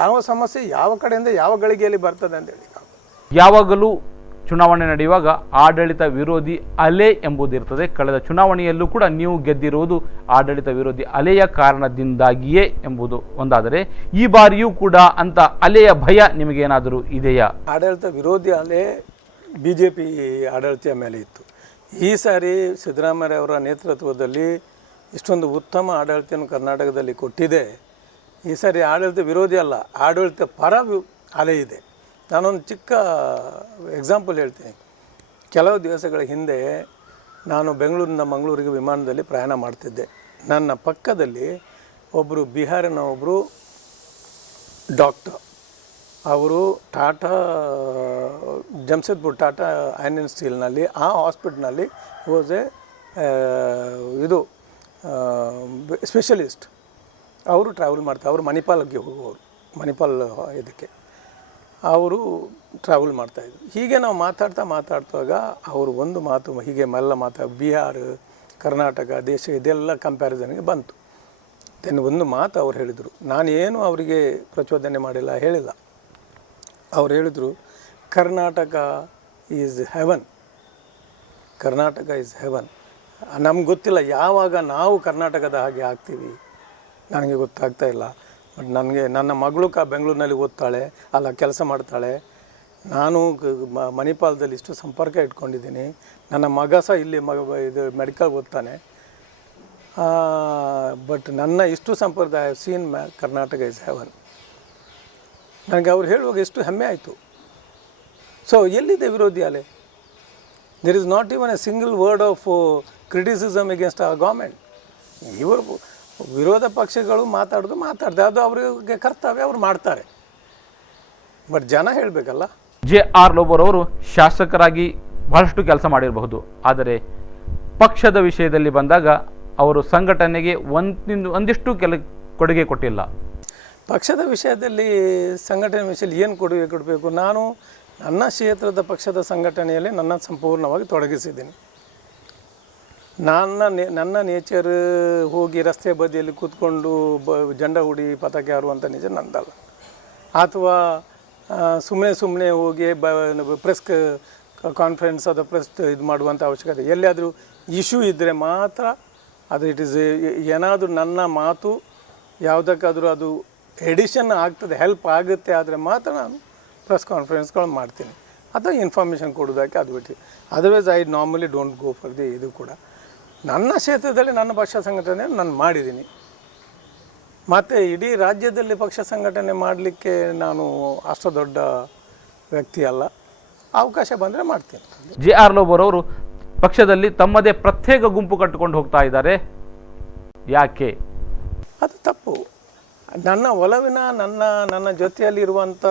ಯಾವ ಸಮಸ್ಯೆ ಯಾವ ಕಡೆಯಿಂದ ಯಾವ ಗಳಿಗೆಯಲ್ಲಿ ಬರ್ತದೆ ಅಂತ ಹೇಳಿ ಯಾವಾಗಲೂ ಚುನಾವಣೆ ನಡೆಯುವಾಗ ಆಡಳಿತ ವಿರೋಧಿ ಅಲೆ ಎಂಬುದಿರ್ತದೆ. ಕಳೆದ ಚುನಾವಣೆಯಲ್ಲೂ ಕೂಡ ನೀವು ಗೆದ್ದಿರುವುದು ಆಡಳಿತ ವಿರೋಧಿ ಅಲೆಯ ಕಾರಣದಿಂದಾಗಿಯೇ ಎಂಬುದು ಒಂದಾದರೆ, ಈ ಬಾರಿಯೂ ಕೂಡ ಅಂತ ಅಲೆಯ ಭಯ ನಿಮಗೇನಾದರೂ ಇದೆಯಾ? ಆಡಳಿತ ವಿರೋಧಿ ಅಲೆ BJP ಆಡಳಿತ ಮೇಲೆ ಇತ್ತು. ಈ ಸಾರಿ ಸಿದ್ದರಾಮಯ್ಯ ಅವರ ನೇತೃತ್ವದಲ್ಲಿ ಇಷ್ಟೊಂದು ಉತ್ತಮ ಆಡಳಿತವನ್ನು ಕರ್ನಾಟಕದಲ್ಲಿ ಕೊಟ್ಟಿದೆ. ಈ ಸಾರಿ ಆಡಳಿತ ವಿರೋಧಿ ಅಲ್ಲ, ಆಡಳಿತ ಪರ ಅಲೆ ಇದೆ. ನಾನೊಂದು ಚಿಕ್ಕ ಎಕ್ಸಾಂಪಲ್ ಹೇಳ್ತೀನಿ. ಕೆಲವು ದಿವಸಗಳ ಹಿಂದೆ ನಾನು ಬೆಂಗಳೂರಿನಿಂದ ಮಂಗಳೂರಿಗೆ ವಿಮಾನದಲ್ಲಿ ಪ್ರಯಾಣ ಮಾಡ್ತಿದ್ದೆ. ನನ್ನ ಪಕ್ಕದಲ್ಲಿ ಬಿಹಾರಿನ ಒಬ್ಬರು ಡಾಕ್ಟರ್, ಅವರು ಟಾಟಾ ಜಮ್ಶೆದ್ಪುರ್ ಟಾಟಾ ಐರನ್ ಆ್ಯಂಡ್ ಸ್ಟೀಲ್ನಲ್ಲಿ ಆ ಹಾಸ್ಪಿಟ್ಲ್ನಲ್ಲಿ ವಾಸ್ ಎ ಇದು ಸ್ಪೆಷಲಿಸ್ಟ್. ಅವರು ಟ್ರಾವೆಲ್ ಮಾಡ್ತಾರೆ. ಅವರು ಮಣಿಪಾಲ್ಗೆ ಹೋಗುವವರು, ಮಣಿಪಾಲ್ ಇದಕ್ಕೆ ಅವರು ಟ್ರಾವೆಲ್ ಮಾಡ್ತಾಯಿದ್ರು. ಹೀಗೆ ನಾವು ಮಾತಾಡ್ತಾಗ ಅವರು ಒಂದು ಮಾತು ಹೀಗೆ ಬಿಹಾರ, ಕರ್ನಾಟಕ ದೇಶ ಇದೆಲ್ಲ ಕಂಪ್ಯಾರಿಸನ್ಗೆ ಬಂತು. ದೆನ್ ಒಂದು ಮಾತು ಅವ್ರು ಹೇಳಿದರು, ನಾನೇನು ಅವರಿಗೆ ಪ್ರಚೋದನೆ ಮಾಡಿಲ್ಲ, ಹೇಳಿಲ್ಲ. ಅವ್ರು ಹೇಳಿದರು, Karnataka is heaven, Karnataka is heaven. ನಮ್ಗೆ ಗೊತ್ತಿಲ್ಲ ಯಾವಾಗ ನಾವು ಕರ್ನಾಟಕದ ಹಾಗೆ ಆಗ್ತೀವಿ, ನನಗೆ ಗೊತ್ತಾಗ್ತಾ ಇಲ್ಲ. ಬಟ್ ನನ್ನ ಮಗಳು ಬೆಂಗಳೂರಿನಲ್ಲಿ ಓದ್ತಾಳೆ, ಅಲ್ಲ ಕೆಲಸ ಮಾಡ್ತಾಳೆ. ನಾನು ಮಣಿಪಾಲದಲ್ಲಿ ಇಷ್ಟು ಸಂಪರ್ಕ ಇಟ್ಕೊಂಡಿದ್ದೀನಿ. ನನ್ನ ಮಗ ಸಹ ಇಲ್ಲಿ ಇದು ಮೆಡಿಕಲ್ ಓದ್ತಾನೆ. ಬಟ್ ನನ್ನ ಇಷ್ಟು ಸಂಪ್ರದಾಯ ಸೀನ್ ಕರ್ನಾಟಕ ಇಸ್ ಹೆವನ್. ನನಗೆ ಅವ್ರು ಹೇಳುವಾಗ ಎಷ್ಟು ಹೆಮ್ಮೆ ಆಯಿತು. ಸೊ ಎಲ್ಲಿದೆ ವಿರೋಧಿ ಅಲೆ? There is not even a single word of criticism against our government. ಇವರು ವಿರೋಧ ಪಕ್ಷಗಳು ಮಾತಾಡ್ತಾರೆ, ಅದು ಅವರಿಗೆ ಕರ್ತವ್ಯ, ಅವರು ಮಾಡ್ತಾರೆ. ಬಟ್ ಜನ ಹೇಳಬೇಕಲ್ಲ. JR ಲೋಬೋರ್ ಅವರು ಶಾಸಕರಾಗಿ ಬಹಳಷ್ಟು ಕೆಲಸ ಮಾಡಿರಬಹುದು, ಆದರೆ ಪಕ್ಷದ ವಿಷಯದಲ್ಲಿ ಬಂದಾಗ ಅವರು ಸಂಘಟನೆಗೆ ಒಂದಿಷ್ಟು ಕೊಡುಗೆ ಕೊಟ್ಟಿಲ್ಲ. ಪಕ್ಷದ ವಿಷಯದಲ್ಲಿ, ಸಂಘಟನೆ ವಿಷಯದಲ್ಲಿ ಏನು ಕೊಡುಗೆ ಕೊಡಬೇಕು? ನಾನು ನನ್ನ ಕ್ಷೇತ್ರದ ಪಕ್ಷದ ಸಂಘಟನೆಯಲ್ಲಿ ನನ್ನ ಸಂಪೂರ್ಣವಾಗಿ ತೊಡಗಿಸಿದ್ದೀನಿ. ನನ್ನ ನೇಚರ್ ಹೋಗಿ ರಸ್ತೆ ಬದಿಯಲ್ಲಿ ಕೂತ್ಕೊಂಡು ಜೆಂಡ ಹುಡಿ ಪತಾಕೆ ಹಾರುವಂಥ ನೇಚರ್ ನಂದಲ್ಲ. ಅಥವಾ ಸುಮ್ಮನೆ ಹೋಗಿ ಪ್ರೆಸ್ ಕಾನ್ಫರೆನ್ಸ್ ಅಥವಾ ಪ್ರೆಸ್ ಇದು ಮಾಡುವಂಥ ಅವಶ್ಯಕತೆ. ಎಲ್ಲಿಯಾದರೂ ಇಶ್ಯೂ ಇದ್ದರೆ ಮಾತ್ರ ಅದು ಏನಾದರೂ ನನ್ನ ಮಾತು ಯಾವುದಕ್ಕಾದರೂ ಅದು ಎಡಿಷನ್ ಆಗ್ತದೆ, ಹೆಲ್ಪ್ ಆಗುತ್ತೆ ಆದರೆ ಮಾತ್ರ ನಾನು ಪ್ರೆಸ್ ಕಾನ್ಫರೆನ್ಸ್ಗಳು ಮಾಡ್ತೀನಿ ಅಥವಾ ಇನ್ಫಾರ್ಮೇಷನ್ ಕೊಡೋದಕ್ಕೆ ಅದು ಬಿಟ್ಟು. Otherwise I normally don't go for ಇದು ಕೂಡ. ನನ್ನ ಕ್ಷೇತ್ರದಲ್ಲಿ ನನ್ನ ಪಕ್ಷ ಸಂಘಟನೆ ನಾನು ಮಾಡಿದ್ದೀನಿ. ಮತ್ತು ಇಡೀ ರಾಜ್ಯದಲ್ಲಿ ಪಕ್ಷ ಸಂಘಟನೆ ಮಾಡಲಿಕ್ಕೆ ನಾನು ಅಷ್ಟು ದೊಡ್ಡ ವ್ಯಕ್ತಿ ಅಲ್ಲ. ಅವಕಾಶ ಬಂದರೆ ಮಾಡ್ತೀನಿ. JR ಲೋಬೋರ್ ಅವರು ಪಕ್ಷದಲ್ಲಿ ತಮ್ಮದೇ ಪ್ರತ್ಯೇಕ ಗುಂಪು ಕಟ್ಟಿಕೊಂಡು ಹೋಗ್ತಾ ಇದ್ದಾರೆ, ಯಾಕೆ? ಅದು ತಪ್ಪು. ನನ್ನ ಒಲವಿನ ನನ್ನ ಜೊತೆಯಲ್ಲಿರುವಂಥ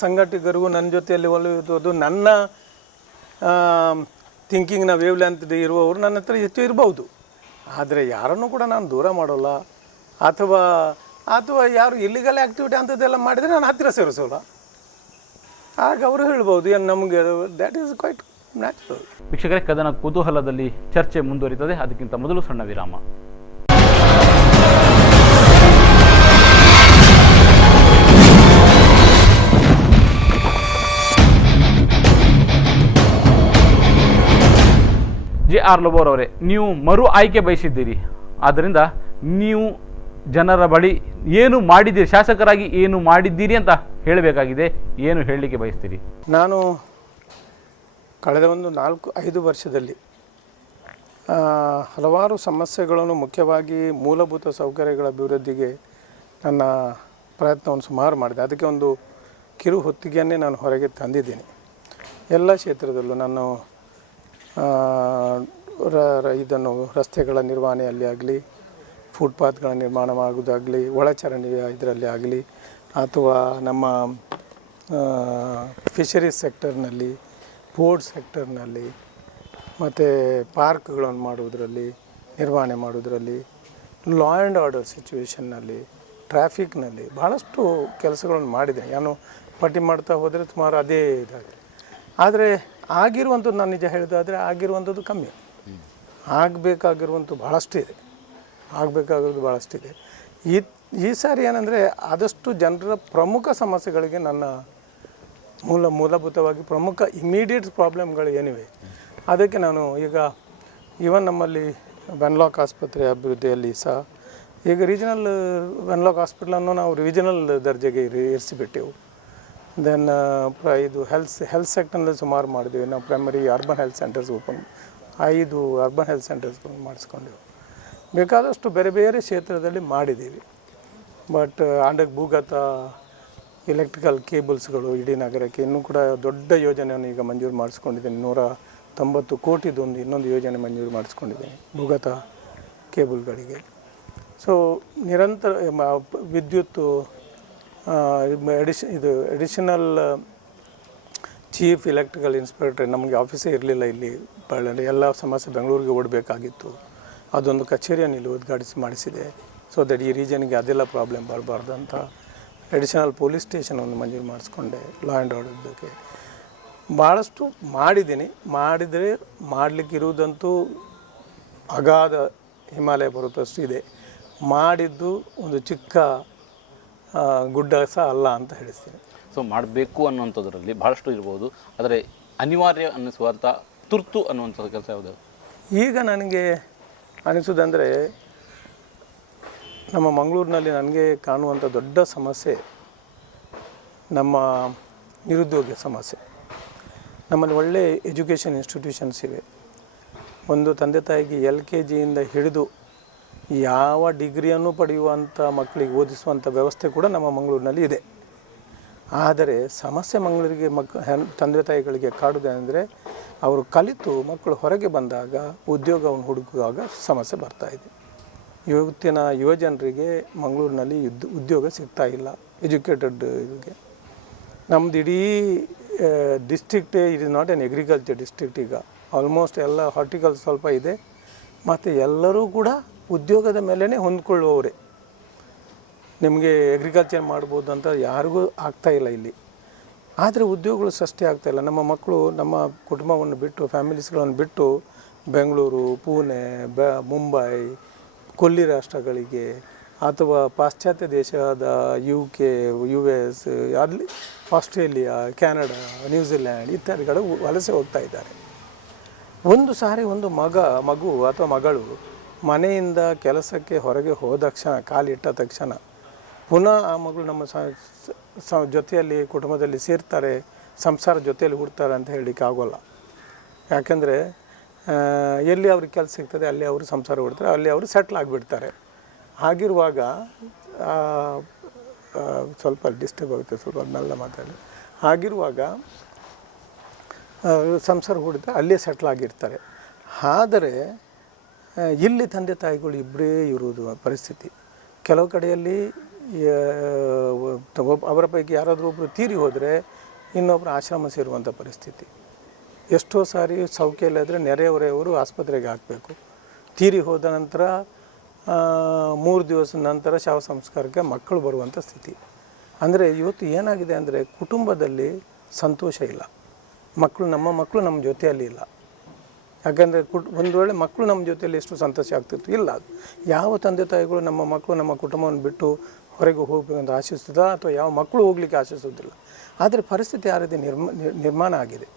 ಸಂಘಟಕರಿಗೂ ನನ್ನ ಜೊತೆಯಲ್ಲಿ ಒಲವಿದ್ದು ನನ್ನ ಥಿಂಕಿಂಗ್ನ ವೇವ್ ಲೆಂತ್ ಇರುವವರು ನನ್ನ ಹತ್ರ ಹೆಚ್ಚು ಇರ್ಬೋದು. ಆದರೆ ಯಾರನ್ನು ಕೂಡ ನಾನು ದೂರ ಮಾಡೋಲ್ಲ. ಅಥವಾ ಯಾರು ಇಲ್ಲಿಗಲ್ ಆ್ಯಕ್ಟಿವಿಟಿ ಅಂಥದ್ದೆಲ್ಲ ಮಾಡಿದರೆ ನಾನು ಹತ್ತಿರ ಸೇರಿಸೋಲ್ಲ. ಆಗ ಅವರು ಹೇಳ್ಬೋದು, ಏನು ನಮಗೆ ದ್ಯಾಟ್ ಈಸ್ ಕ್ವೈಟ್ ನ್ಯಾಚುರಲ್. ವೀಕ್ಷಕರೇ, ಕದನ ಕುತೂಹಲದಲ್ಲಿ ಚರ್ಚೆ ಮುಂದುವರಿತದೆ. ಅದಕ್ಕಿಂತ ಮೊದಲು ಸಣ್ಣ ವಿರಾಮ. JR ಲೋಬೋರ್ ಅವರೇ, ನೀವು ಮರು ಆಯ್ಕೆ ಬಯಸಿದ್ದೀರಿ. ಆದ್ದರಿಂದ ನೀವು ಜನರ ಬಳಿ ಏನು ಮಾಡಿದ್ದೀರಿ, ಶಾಸಕರಾಗಿ ಏನು ಮಾಡಿದ್ದೀರಿ ಅಂತ ಹೇಳಬೇಕಾಗಿದೆ. ಏನು ಹೇಳಲಿಕ್ಕೆ ಬಯಸ್ತೀರಿ? ನಾನು ಕಳೆದ ಒಂದು 4-5 ವರ್ಷದಲ್ಲಿ ಹಲವಾರು ಸಮಸ್ಯೆಗಳನ್ನು, ಮುಖ್ಯವಾಗಿ ಮೂಲಭೂತ ಸೌಕರ್ಯಗಳ ಅಭಿವೃದ್ಧಿಗೆ ನನ್ನ ಪ್ರಯತ್ನವನ್ನು ಸುಮಾರು ಮಾಡಿದೆ. ಅದಕ್ಕೆ ಒಂದು ಕಿರು ಹೊತ್ತಿಗೆಯನ್ನೇ ನಾನು ಹೊರಗೆ ತಂದಿದ್ದೀನಿ. ಎಲ್ಲ ಕ್ಷೇತ್ರದಲ್ಲೂ ನಾನು ಇದನ್ನು ರಸ್ತೆಗಳ ನಿರ್ವಹಣೆಯಲ್ಲಿ ಆಗಲಿ, ಫುಟ್ಪಾತ್ಗಳ ನಿರ್ಮಾಣ ಆಗೋದಾಗಲಿ, ಒಳಚರಂಡಿಯ ಇದರಲ್ಲಿ ಆಗಲಿ, ಅಥವಾ ನಮ್ಮ ಫಿಶರೀಸ್ ಸೆಕ್ಟರ್ನಲ್ಲಿ, ಪೋರ್ಟ್ ಸೆಕ್ಟರ್ನಲ್ಲಿ, ಮತ್ತು ಪಾರ್ಕ್ಗಳನ್ನು ಮಾಡುವುದರಲ್ಲಿ, ನಿರ್ವಹಣೆ ಮಾಡುವುದರಲ್ಲಿ, ಲಾ ಆ್ಯಂಡ್ ಆರ್ಡರ್ ಸಿಚುವೇಷನ್ನಲ್ಲಿ, ಟ್ರಾಫಿಕ್ನಲ್ಲಿ ಭಾಳಷ್ಟು ಕೆಲಸಗಳನ್ನು ಮಾಡಿದ್ದೀನಿ. ನಾನು ಪಟ್ಟಿ ಮಾಡ್ತಾ ಹೋದರೆ ಸುಮಾರು ಅದೇ ಇದಾಗಿದೆ. ಆದರೆ ಆಗಿರುವಂಥದ್ದು ನಾನು ನಿಜ ಹೇಳಿದಾದರೆ ಆಗಿರುವಂಥದ್ದು ಕಮ್ಮಿ. ಆಗಬೇಕಾಗಿರುವಂಥದ್ದು ಭಾಳಷ್ಟಿದೆ. ಈ ಸಾರಿ ಏನಂದರೆ ಆದಷ್ಟು ಜನರ ಪ್ರಮುಖ ಸಮಸ್ಯೆಗಳಿಗೆ ನನ್ನ ಮೂಲಭೂತವಾಗಿ ಪ್ರಮುಖ ಇಮಿಡಿಯೇಟ್ ಪ್ರಾಬ್ಲಮ್ಗಳು ಏನಿವೆ ಅದಕ್ಕೆ ನಾನು ಈಗ ಈವನ್ ನಮ್ಮಲ್ಲಿ ವೆನ್ಲಾಕ್ ಆಸ್ಪತ್ರೆ ಅಭಿವೃದ್ಧಿಯಲ್ಲಿ ಸಹ ಈಗ ರೀಜನಲ್ ವೆನ್ಲಾಕ್ ಹಾಸ್ಪಿಟಲನ್ನು ನಾವು ರೀಜನಲ್ ದರ್ಜೆಗೆ ಏರಿಸಿಬಿಟ್ಟೆವು. ದೆನ್ ಇದು ಹೆಲ್ತ್ ಸೆಕ್ಟರ್ನಲ್ಲಿ ಸುಮಾರು ಮಾಡಿದ್ವಿ. ನಾವು primary urban health centres 5 urban health centres ಮಾಡಿಸ್ಕೊಂಡೆವು. ಬೇಕಾದಷ್ಟು ಬೇರೆ ಬೇರೆ ಕ್ಷೇತ್ರದಲ್ಲಿ ಮಾಡಿದ್ದೀವಿ. ಬಟ್ ಭೂಗತ ಎಲೆಕ್ಟ್ರಿಕಲ್ ಕೇಬಲ್ಸ್ಗಳು ಇಡೀ ನಗರಕ್ಕೆ ಇನ್ನೂ ಕೂಡ ದೊಡ್ಡ ಯೋಜನೆಯನ್ನು ಈಗ ಮಂಜೂರು ಮಾಡಿಸ್ಕೊಂಡಿದ್ದೀನಿ. 190 ಕೋಟಿದು ಇನ್ನೊಂದು ಯೋಜನೆ ಮಂಜೂರು ಮಾಡಿಸ್ಕೊಂಡಿದ್ದೀನಿ ಭೂಗತ ಕೇಬಲ್ಗಳಿಗೆ. ಸೊ ನಿರಂತರ ವಿದ್ಯುತ್ತು ಎಡಿಷನಲ್ ಚೀಫ್ ಎಲೆಕ್ಟ್ರಿಕಲ್ ಇನ್ಸ್ಪೆಕ್ಟರ್ ನಮಗೆ ಆಫೀಸೇ ಇರಲಿಲ್ಲ ಇಲ್ಲಿ ಬಳ್ಳಾರಿ. ಎಲ್ಲ ಸಮಸ್ಯೆ ಬೆಂಗಳೂರಿಗೆ ಓಡಬೇಕಾಗಿತ್ತು. ಅದೊಂದು ಕಚೇರಿಯನ್ನು ಇಲ್ಲಿ ಉದ್ಘಾಟಿಸಿ ಮಾಡಿಸಿದೆ. ಸೊ ದಟ್ ಈ ರೀಜನ್ಗೆ ಅದೆಲ್ಲ ಪ್ರಾಬ್ಲಮ್ ಬರಬಾರ್ದು ಅಂತ ಎಡಿಷನಲ್ ಪೊಲೀಸ್ ಸ್ಟೇಷನ್ ಒಂದು ಮಂಜೂರು ಮಾಡಿಸ್ಕೊಂಡೆ ಲಾ ಆ್ಯಂಡ್ ಆರ್ಡರ್ದಕ್ಕೆ. ಭಾಳಷ್ಟು ಮಾಡಿದ್ದೀನಿ. ಮಾಡಿದರೆ ಮಾಡಲಿಕ್ಕಿರುವುದಂತೂ ಅಗಾಧ ಹಿಮಾಲಯ ಪರ್ವತಷ್ಟು ಇದೆ. ಮಾಡಿದ್ದು ಒಂದು ಚಿಕ್ಕ ಗುಡ್ಡ ಸಹ ಅಲ್ಲ ಅಂತ ಹೇಳಿಸ್ತೀನಿ. ಸೊ ಮಾಡಬೇಕು ಅನ್ನುವಂಥದ್ರಲ್ಲಿ ಭಾಳಷ್ಟು ಇರ್ಬೋದು, ಆದರೆ ಅನಿವಾರ್ಯ ಅನ್ನಿಸುವಂಥ ತುರ್ತು ಅನ್ನುವಂಥ ಕೆಲಸ ಯಾವುದು? ಈಗ ನನಗೆ ಅನಿಸೋದಂದರೆ ನಮ್ಮ ಮಂಗಳೂರಿನಲ್ಲಿ ನನಗೆ ಕಾಣುವಂಥ ದೊಡ್ಡ ಸಮಸ್ಯೆ ನಮ್ಮ ನಿರುದ್ಯೋಗ ಸಮಸ್ಯೆ. ನಮ್ಮಲ್ಲಿ ಒಳ್ಳೆ ಎಜುಕೇಷನ್ ಇನ್ಸ್ಟಿಟ್ಯೂಷನ್ಸ್ ಇವೆ. ಒಂದು ತಂದೆ ತಾಯಿಗೆ LKG ಹಿಡಿದು ಯಾವ ಡಿಗ್ರಿಯನ್ನು ಪಡೆಯುವಂಥ ಮಕ್ಕಳಿಗೆ ಓದಿಸುವಂಥ ವ್ಯವಸ್ಥೆ ಕೂಡ ನಮ್ಮ ಮಂಗಳೂರಿನಲ್ಲಿ ಇದೆ. ಆದರೆ ಸಮಸ್ಯೆ ಮಂಗಳೂರಿಗೆ ತಂದೆ ತಾಯಿಗಳಿಗೆ ಕಾಡುವುದೇನೆಂದರೆ ಅವರು ಕಲಿತು ಮಕ್ಕಳು ಹೊರಗೆ ಬಂದಾಗ ಉದ್ಯೋಗವನ್ನು ಹುಡುಕುವಾಗ ಸಮಸ್ಯೆ ಬರ್ತಾಯಿದೆ. ಇವತ್ತಿನ ಯುವಜನರಿಗೆ ಮಂಗಳೂರಿನಲ್ಲಿ ಉದ್ಯೋಗ ಸಿಗ್ತಾ ಇಲ್ಲ. ಎಜುಕೇಟೆಡ್ ಇದಕ್ಕೆ ನಮ್ಮದು ಇಡೀ ಡಿಸ್ಟ್ರಿಕ್ಟೇ it is not an agriculture district. ಈಗ ಆಲ್ಮೋಸ್ಟ್ ಎಲ್ಲ ಹಾರ್ಟಿಕಲ್ಚರ್ ಸ್ವಲ್ಪ ಇದೆ, ಮತ್ತು ಎಲ್ಲರೂ ಕೂಡ ಉದ್ಯೋಗದ ಮೇಲೇ ಹೊಂದ್ಕೊಳ್ಳುವವರೇ. ನಿಮಗೆ ಅಗ್ರಿಕಲ್ಚರ್ ಮಾಡ್ಬೋದು ಅಂತ ಯಾರಿಗೂ ಆಗ್ತಾಯಿಲ್ಲ ಇಲ್ಲಿ. ಆದರೆ ಉದ್ಯೋಗಗಳು ಸೃಷ್ಟಿ ಆಗ್ತಾಯಿಲ್ಲ. ನಮ್ಮ ಮಕ್ಕಳು ನಮ್ಮ ಕುಟುಂಬವನ್ನು ಬಿಟ್ಟು, ಫ್ಯಾಮಿಲೀಸ್ಗಳನ್ನು ಬಿಟ್ಟು ಬೆಂಗಳೂರು, ಪುಣೆ, ಮುಂಬೈ, ಕೊಲ್ಲಿ ರಾಷ್ಟ್ರಗಳಿಗೆ ಅಥವಾ ಪಾಶ್ಚಾತ್ಯ ದೇಶದ UK, US, ಅಲ್ಲಿ ಆಸ್ಟ್ರೇಲಿಯಾ, ಕ್ಯಾನಡಾ, ನ್ಯೂಜಿಲ್ಯಾಂಡ್ ಇತ್ಯಾದಿ ಕಡೆ ವಲಸೆ ಹೋಗ್ತಾ ಇದ್ದಾರೆ. ಒಂದು ಸಾರಿ ಒಂದು ಮಗು ಅಥವಾ ಮಗಳು ಮನೆಯಿಂದ ಕೆಲಸಕ್ಕೆ ಹೊರಗೆ ಹೋದ ತಕ್ಷಣ, ಕಾಲಿಟ್ಟ ತಕ್ಷಣ ಪುನಃ ಆ ಮಗಳು ನಮ್ಮ ಜೊತೆಯಲ್ಲಿ ಕುಟುಂಬದಲ್ಲಿ ಸೇರ್ತಾರೆ, ಸಂಸಾರ ಜೊತೆಯಲ್ಲಿ ಹುಡ್ತಾರೆ ಅಂತ ಹೇಳಲಿಕ್ಕೆ ಆಗೋಲ್ಲ. ಯಾಕೆಂದರೆ ಎಲ್ಲಿ ಅವ್ರಿಗೆ ಕೆಲಸ ಸಿಗ್ತದೆ ಅಲ್ಲಿ ಅವರು ಸಂಸಾರ ಹುಡ್ತಾರೆ, ಅಲ್ಲಿ ಅವರು ಸೆಟ್ಲ್ ಆಗಿಬಿಡ್ತಾರೆ. ಹಾಗಿರುವಾಗ ಸ್ವಲ್ಪ ಡಿಸ್ಟರ್ಬ್ ಆಗುತ್ತೆ, ಸ್ವಲ್ಪ ಮೆಲ್ಲ ಮಾತಾಡಿ. ಹಾಗಿರುವಾಗ ಸಂಸಾರ ಹುಡಿದ ಅಲ್ಲೇ ಸೆಟ್ಲ್ ಆಗಿರ್ತಾರೆ. ಆದರೆ ಇಲ್ಲಿ ತಂದೆ ತಾಯಿಗಳು ಇಬ್ಬರೇ ಇರುವುದು ಪರಿಸ್ಥಿತಿ. ಕೆಲವು ಕಡೆಯಲ್ಲಿ ಅವರ ಪೈಕಿ ಯಾರಾದರೂ ಒಬ್ಬರು ತೀರಿ ಹೋದರೆ ಇನ್ನೊಬ್ಬರು ಆಶ್ರಮ ಸೇರುವಂಥ ಪರಿಸ್ಥಿತಿ. ಎಷ್ಟೋ ಸಾರಿ ಸೌಖ್ಯಲ್ಲಾದರೆ ನೆರೆಹೊರೆಯವರು ಆಸ್ಪತ್ರೆಗೆ ಹಾಕಬೇಕು. ತೀರಿ ಹೋದ ನಂತರ 3 ದಿವಸದ ನಂತರ ಶವ ಸಂಸ್ಕಾರಕ್ಕೆ ಮಕ್ಕಳು ಬರುವಂಥ ಸ್ಥಿತಿ. ಅಂದರೆ ಇವತ್ತು ಏನಾಗಿದೆ ಅಂದರೆ ಕುಟುಂಬದಲ್ಲಿ ಸಂತೋಷ ಇಲ್ಲ. ನಮ್ಮ ಮಕ್ಕಳು ನಮ್ಮ ಜೊತೆಯಲ್ಲಿ ಇಲ್ಲ. ಯಾಕಂದರೆ ಒಂದು ವೇಳೆ ಮಕ್ಕಳು ನಮ್ಮ ಜೊತೆಯಲ್ಲಿ ಎಷ್ಟು ಸಂತೋಷ ಆಗ್ತಿತ್ತು ಇಲ್ಲ. ಅದು ಯಾವ ತಂದೆ ತಾಯಿಗಳು ನಮ್ಮ ಮಕ್ಕಳು ನಮ್ಮ ಕುಟುಂಬವನ್ನು ಬಿಟ್ಟು ಹೊರಗೆ ಹೋಗಬೇಕಂತ ಆಶಿಸ್ತದ, ಅಥವಾ ಯಾವ ಮಕ್ಕಳು ಹೋಗಲಿಕ್ಕೆ ಆಶಿಸೋದಿಲ್ಲ. ಆದರೆ ಪರಿಸ್ಥಿತಿ ಯಾವ ರೀತಿ ನಿರ್ಮಾಣ ಆಗಿದೆ.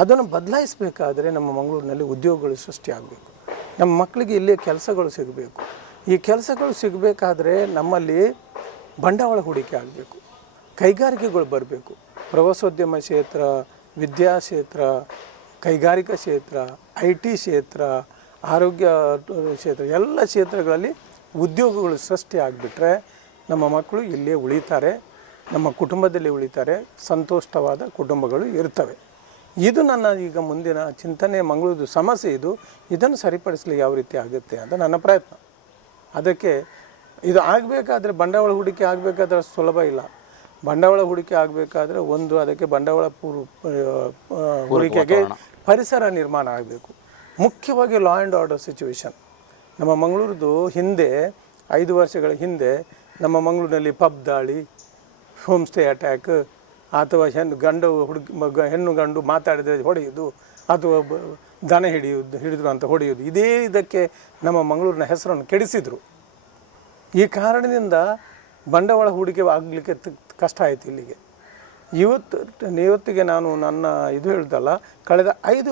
ಅದನ್ನು ಬದಲಾಯಿಸಬೇಕಾದರೆ ನಮ್ಮ ಮಂಗಳೂರಿನಲ್ಲಿ ಉದ್ಯೋಗಗಳು ಸೃಷ್ಟಿಯಾಗಬೇಕು. ನಮ್ಮ ಮಕ್ಕಳಿಗೆ ಇಲ್ಲೇ ಕೆಲಸಗಳು ಸಿಗಬೇಕು. ಈ ಕೆಲಸಗಳು ಸಿಗಬೇಕಾದ್ರೆ ನಮ್ಮಲ್ಲಿ ಬಂಡವಾಳ ಹೂಡಿಕೆ ಆಗಬೇಕು, ಕೈಗಾರಿಕೆಗಳು ಬರಬೇಕು. ಪ್ರವಾಸೋದ್ಯಮ ಕ್ಷೇತ್ರ, ವಿದ್ಯಾ ಕ್ಷೇತ್ರ, ಕೈಗಾರಿಕಾ ಕ್ಷೇತ್ರ, IT ಕ್ಷೇತ್ರ, ಆರೋಗ್ಯ ಕ್ಷೇತ್ರ, ಎಲ್ಲ ಕ್ಷೇತ್ರಗಳಲ್ಲಿ ಉದ್ಯೋಗಗಳು ಸೃಷ್ಟಿ ಆಗಿಬಿಟ್ರೆ ನಮ್ಮ ಮಕ್ಕಳು ಇಲ್ಲೇ ಉಳಿತಾರೆ, ನಮ್ಮ ಕುಟುಂಬದಲ್ಲಿ ಉಳಿತಾರೆ, ಸಂತೋಷವಾದ ಕುಟುಂಬಗಳು ಇರ್ತವೆ. ಇದು ನನ್ನ ಈಗ ಮುಂದಿನ ಚಿಂತನೆ. ಮಂಗಳೂರು ಸಮಸ್ಯೆ ಇದನ್ನು ಸರಿಪಡಿಸಲಿಕ್ಕೆ ಯಾವ ರೀತಿ ಆಗುತ್ತೆ ಅಂತ ನನ್ನ ಪ್ರಯತ್ನ. ಅದಕ್ಕೆ ಇದು ಆಗಬೇಕಾದ್ರೆ ಬಂಡವಾಳ ಹೂಡಿಕೆ ಆಗಬೇಕಾದ್ರೆ ಸುಲಭ ಇಲ್ಲ. ಬಂಡವಾಳ ಹೂಡಿಕೆ ಆಗಬೇಕಾದ್ರೆ ಅದಕ್ಕೆ ಬಂಡವಾಳ ಹೂಡಿಕೆಗೆ ಪರಿಸರ ನಿರ್ಮಾಣ ಆಗಬೇಕು. ಮುಖ್ಯವಾಗಿ ಲಾ ಆ್ಯಂಡ್ ಆರ್ಡರ್ ಸಿಚುವೇಶನ್. ನಮ್ಮ ಮಂಗಳೂರದು ಹಿಂದೆ 5 ವರ್ಷಗಳ ಹಿಂದೆ ನಮ್ಮ ಮಂಗಳೂರಿನಲ್ಲಿ ಪಬ್ ದಾಳಿ, ಹೋಮ್ ಸ್ಟೇ ಅಟ್ಯಾಕ್, ಅಥವಾ ಹೆಣ್ಣು ಗಂಡು ಮಾತಾಡಿದರೆ ಹೊಡೆಯೋದು, ಅಥವಾ ದನ ಹಿಡಿದ್ರು ಅಂತ ಹೊಡೆಯೋದು, ಇದೇ ಇದಕ್ಕೆ ನಮ್ಮ ಮಂಗಳೂರಿನ ಹೆಸರನ್ನು ಕೆಡಿಸಿದರು. ಈ ಕಾರಣದಿಂದ ಬಂಡವಾಳ ಹೂಡಿಕೆ ಆಗಲಿಕ್ಕೆ ಕಷ್ಟ ಆಯಿತು ಇಲ್ಲಿಗೆ. ಇವತ್ತಿಗೆ ನಾನು ನನ್ನ ಹೇಳ್ದಲ್ಲ, ಕಳೆದ 5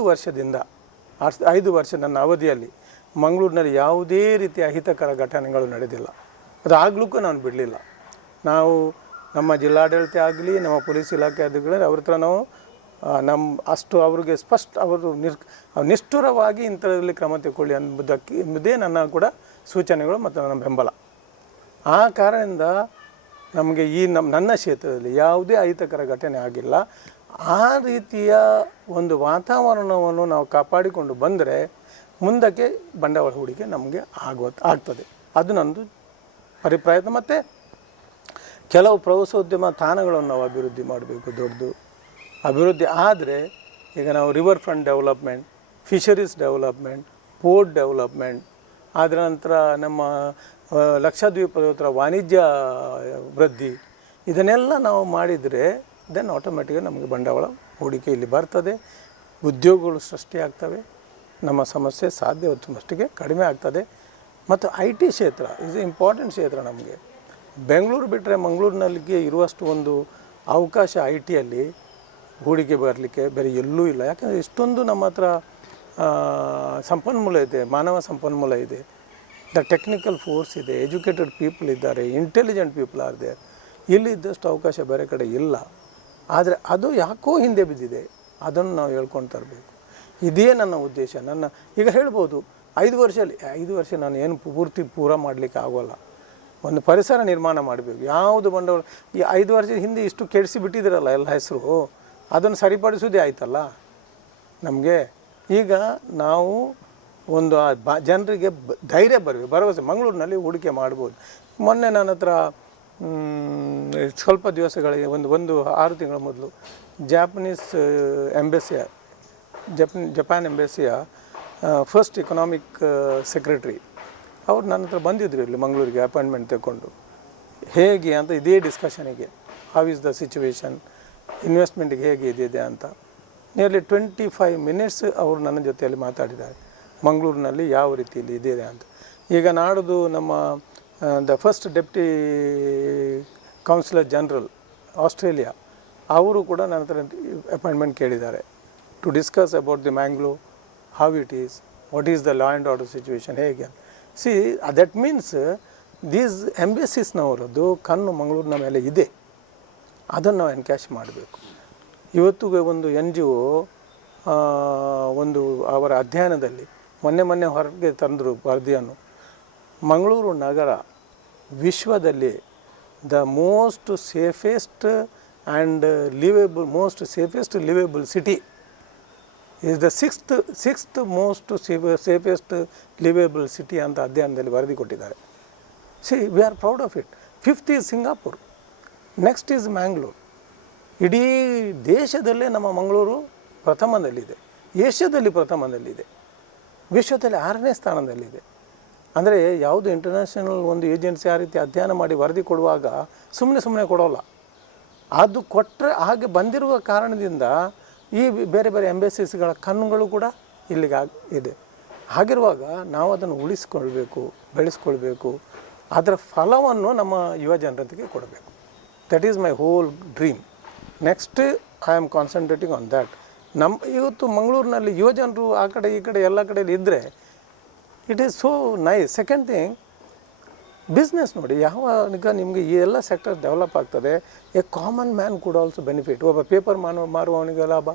ವರ್ಷ ನನ್ನ ಅವಧಿಯಲ್ಲಿ ಮಂಗಳೂರಿನಲ್ಲಿ ಯಾವುದೇ ರೀತಿಯ ಅಹಿತಕರ ಘಟನೆಗಳು ನಡೆದಿಲ್ಲ. ಅದು ಆಗ್ಲಿಕ್ಕೂ ನಾನು ಬಿಡಲಿಲ್ಲ. ನಾವು ನಮ್ಮ ಜಿಲ್ಲಾಡಳಿತ ಆಗಲಿ, ನಮ್ಮ ಪೊಲೀಸ್ ಇಲಾಖೆ ಅಧಿಕಾರಿಗಳು ಅವ್ರ ಹತ್ರ ನಾವು ಅವ್ರಿಗೆ ಅವರು ನಿಷ್ಠುರವಾಗಿ ಇಂಥದ್ರಲ್ಲಿ ಕ್ರಮ ತಗೊಳ್ಳಿ ಎಂಬುದೇ ನನ್ನ ಕೂಡ ಸೂಚನೆಗಳು ಮತ್ತು ನನ್ನ ಬೆಂಬಲ. ಆ ಕಾರಣದಿಂದ ನಮಗೆ ನನ್ನ ಕ್ಷೇತ್ರದಲ್ಲಿ ಯಾವುದೇ ಅಹಿತಕರ ಘಟನೆ ಆಗಿಲ್ಲ. ಆ ರೀತಿಯ ಒಂದು ವಾತಾವರಣವನ್ನು ನಾವು ಕಾಪಾಡಿಕೊಂಡು ಬಂದರೆ ಮುಂದಕ್ಕೆ ಬಂಡವಾಳ ಹೂಡಿಕೆ ನಮಗೆ ಆಗ್ತದೆ. ಅದು ನನ್ನದು ಪ್ರಯತ್ನ. ಮತ್ತು ಕೆಲವು ಪ್ರವಾಸೋದ್ಯಮ ತಾಣಗಳನ್ನು ನಾವು ಅಭಿವೃದ್ಧಿ ಮಾಡಬೇಕು. ದೊಡ್ಡದು ಅಭಿವೃದ್ಧಿ ಆದರೆ ಈಗ ನಾವು river front development, fisheries development, port development, ಅದರ ನಂತರ ನಮ್ಮ ಲಕ್ಷದ್ವೀಪದ ಹತ್ರ ವಾಣಿಜ್ಯ ವೃದ್ಧಿ, ಇದನ್ನೆಲ್ಲ ನಾವು ಮಾಡಿದರೆ ದೆನ್ ಆಟೋಮೆಟಿಕ್ಕಾಗಿ ನಮಗೆ ಬಂಡವಾಳ ಹೂಡಿಕೆ ಇಲ್ಲಿ ಬರ್ತದೆ, ಉದ್ಯೋಗಗಳು ಸೃಷ್ಟಿಯಾಗ್ತವೆ, ನಮ್ಮ ಸಮಸ್ಯೆ ಸಾಧ್ಯವಾದ ಮಟ್ಟಿಗೆ ಕಡಿಮೆ ಆಗ್ತದೆ. ಮತ್ತು IT ಕ್ಷೇತ್ರ ಇಸ್ ಇಂಪಾರ್ಟೆಂಟ್ ಕ್ಷೇತ್ರ ನಮಗೆ. ಬೆಂಗಳೂರು ಬಿಟ್ಟರೆ ಮಂಗಳೂರಿನಲ್ಲಿಗೆ ಇರುವಷ್ಟು ಒಂದು ಅವಕಾಶ IT ಹೂಡಿಕೆ ಬರಲಿಕ್ಕೆ ಬೇರೆ ಎಲ್ಲೂ ಇಲ್ಲ. ಯಾಕಂದರೆ ಇಷ್ಟೊಂದು ನಮ್ಮ ಹತ್ರ ಸಂಪನ್ಮೂಲ ಇದೆ, ಮಾನವ ಸಂಪನ್ಮೂಲ ಇದೆ, ದ ಟೆಕ್ನಿಕಲ್ ಫೋರ್ಸ್ ಇದೆ, ಎಜುಕೇಟೆಡ್ ಪೀಪಲ್ ಇದ್ದಾರೆ, ಇಂಟೆಲಿಜೆಂಟ್ ಪೀಪಲ್ ಆರ್ ದೇರ್. ಇಲ್ಲಿ ಇದ್ದಷ್ಟು ಅವಕಾಶ ಬೇರೆ ಕಡೆ ಇಲ್ಲ. ಆದರೆ ಅದು ಯಾಕೋ ಹಿಂದೆ ಬಿದ್ದಿದೆ, ಅದನ್ನು ನಾವು ಹೇಳ್ಕೊಂಡು ತರಬೇಕು. ಇದೇ ನನ್ನ ಉದ್ದೇಶ. ಈಗ ಹೇಳ್ಬೋದು 5 ವರ್ಷ ನಾನು ಏನು ಪೂರ ಮಾಡಲಿಕ್ಕೆ ಆಗೋಲ್ಲ. ಒಂದು ಪರಿಸರ ನಿರ್ಮಾಣ ಮಾಡಬೇಕು. ಯಾವುದು ಬಂಡವಾಳ ಈ 5 ವರ್ಷದ ಹಿಂದೆ ಇಷ್ಟು ಕೆಡಿಸಿ ಬಿಟ್ಟಿದ್ದೀರಲ್ಲ ಎಲ್ಲ ಹೆಸರು, ಅದನ್ನು ಸರಿಪಡಿಸೋದೇ ಆಯ್ತಲ್ಲ ನಮಗೆ. ಈಗ ನಾವು ಒಂದು ಜನರಿಗೆ ಧೈರ್ಯ ಭರವಸೆ ಮಂಗಳೂರಿನಲ್ಲಿ ಹೂಡಿಕೆ ಮಾಡ್ಬೋದು. ಮೊನ್ನೆ ನನ್ನ ಹತ್ರ ಸ್ವಲ್ಪ ದಿವಸಗಳಿಗೆ ಒಂದು 6 ತಿಂಗಳ ಮೊದಲು ಜಾಪನೀಸ್ ಎಂಬೆಸಿಯ ಜಪಾನ್ ಎಂಬೆಸಿಯ ಫಸ್ಟ್ ಎಕನಾಮಿಕ್ ಸೆಕ್ರೆಟ್ರಿ ಅವ್ರು ನನ್ನ ಹತ್ರ ಬಂದಿದ್ರು ಇಲ್ಲಿ ಮಂಗಳೂರಿಗೆ ಅಪಾಯಿಂಟ್ಮೆಂಟ್ ತಗೊಂಡು. ಹೇಗೆ ಅಂತ ಇದೇ ಡಿಸ್ಕಷನಿಗೆ, ಹೌ ಇಸ್ ದ ಸಿಚುವೇಶನ್, ಇನ್ವೆಸ್ಟ್ಮೆಂಟಿಗೆ ಹೇಗೆ ಇದೆ ಅಂತ ನಿಯರ್ಲಿ 25 ಮಿನಿಟ್ಸ್ ಅವರು ನನ್ನ ಜೊತೆಯಲ್ಲಿ ಮಾತಾಡಿದ್ದಾರೆ. ಮಂಗಳೂರಿನಲ್ಲಿ ಯಾವ ರೀತಿಯಲ್ಲಿ ಇದೆ ಅಂತ. ಈಗ ನಾಡ್ದು ನಮ್ಮ the first deputy councillor general Australia ಅವರು ಕೂಡ ನನ್ನ ಹತ್ರ ಅಪಾಯಿಂಟ್ಮೆಂಟ್ ಕೇಳಿದ್ದಾರೆ to discuss about the Mangalore, how it is, what is the law and order situation ಹೇಗೆ. ಸಿ ದಟ್ ಮೀನ್ಸ್ ದೀಸ್ ಎಂಬೆಸಿಸ್ನವರದ್ದು ಕಣ್ಣು ಮಂಗಳೂರಿನ ಮೇಲೆ ಇದೆ, ಅದನ್ನು ನಾವು ಎನ್ಕ್ಯಾಶ್ ಮಾಡಬೇಕು. ಇವತ್ತಿಗೆ ಒಂದು NGO ಒಂದು ಅವರ ಅಧ್ಯಯನದಲ್ಲಿ ಮೊನ್ನೆ ಹೊರಗೆ ತಂದರು ವರದಿಯನ್ನು. ಮಂಗಳೂರು ನಗರ ವಿಶ್ವದಲ್ಲಿ the most safest and safest liveable city is the sixth most safest liveable city ಅಂತ ಅಧ್ಯಯನದಲ್ಲಿ ವರದಿ ಕೊಟ್ಟಿದ್ದಾರೆ. C we are proud of it. 5th is Singapore, next is Mangalore. ಇಡೀ ದೇಶದಲ್ಲೇ ನಮ್ಮ ಮಂಗಳೂರು ಪ್ರಥಮದಲ್ಲಿದೆ, ಏಷ್ಯಾದಲ್ಲಿ ಪ್ರಥಮದಲ್ಲಿದೆ, ವಿಶ್ವದಲ್ಲಿ 6ನೇ ಸ್ಥಾನದಲ್ಲಿದೆ. ಅಂದರೆ ಯಾವುದು ಇಂಟರ್ನ್ಯಾಷನಲ್ ಒಂದು ಏಜೆನ್ಸಿ ಆ ರೀತಿ ಅಧ್ಯಯನ ಮಾಡಿ ವರದಿ ಕೊಡುವಾಗ ಸುಮ್ಮನೆ ಕೊಡೋಲ್ಲ. ಅದು ಕೊಟ್ಟರೆ ಹಾಗೆ ಬಂದಿರುವ ಕಾರಣದಿಂದ ಈ ಬೇರೆ ಬೇರೆ ಎಂಬೆಸಿಸ್ಗಳ ಕಣ್ಣುಗಳು ಕೂಡ ಇಲ್ಲಿಗೆ ಇದೆ. ಹಾಗಿರುವಾಗ ನಾವು ಅದನ್ನು ಉಳಿಸ್ಕೊಳ್ಬೇಕು, ಬೆಳೆಸ್ಕೊಳ್ಬೇಕು, ಅದರ ಫಲವನ್ನು ನಮ್ಮ ಯುವ ಜನತೆಗೆ ಕೊಡಬೇಕು. That is my whole dream. Next I am concentrating on that. ಇವತ್ತು ಮಂಗಳೂರಿನಲ್ಲಿ ಯುವ ಜನರು ಆ ಕಡೆ ಈ ಕಡೆ ಎಲ್ಲ ಕಡೆಯಲ್ಲಿ ಇದ್ದರೆ it is so nice. Second thing, business ನೋಡಿ, ಈಗ ನಿಮಗೆ ಈ ಎಲ್ಲ ಸೆಕ್ಟರ್ ಡೆವಲಪ್ ಆಗ್ತದೆ. ಎ ಕಾಮನ್ ಮ್ಯಾನ್ ಕೂಡ ಆಲ್ಸೋ ಬೆನಿಫಿಟ್. ಒಬ್ಬ ಪೇಪರ್ ಮಾರುವವನಿಗೆ ಲಾಭ,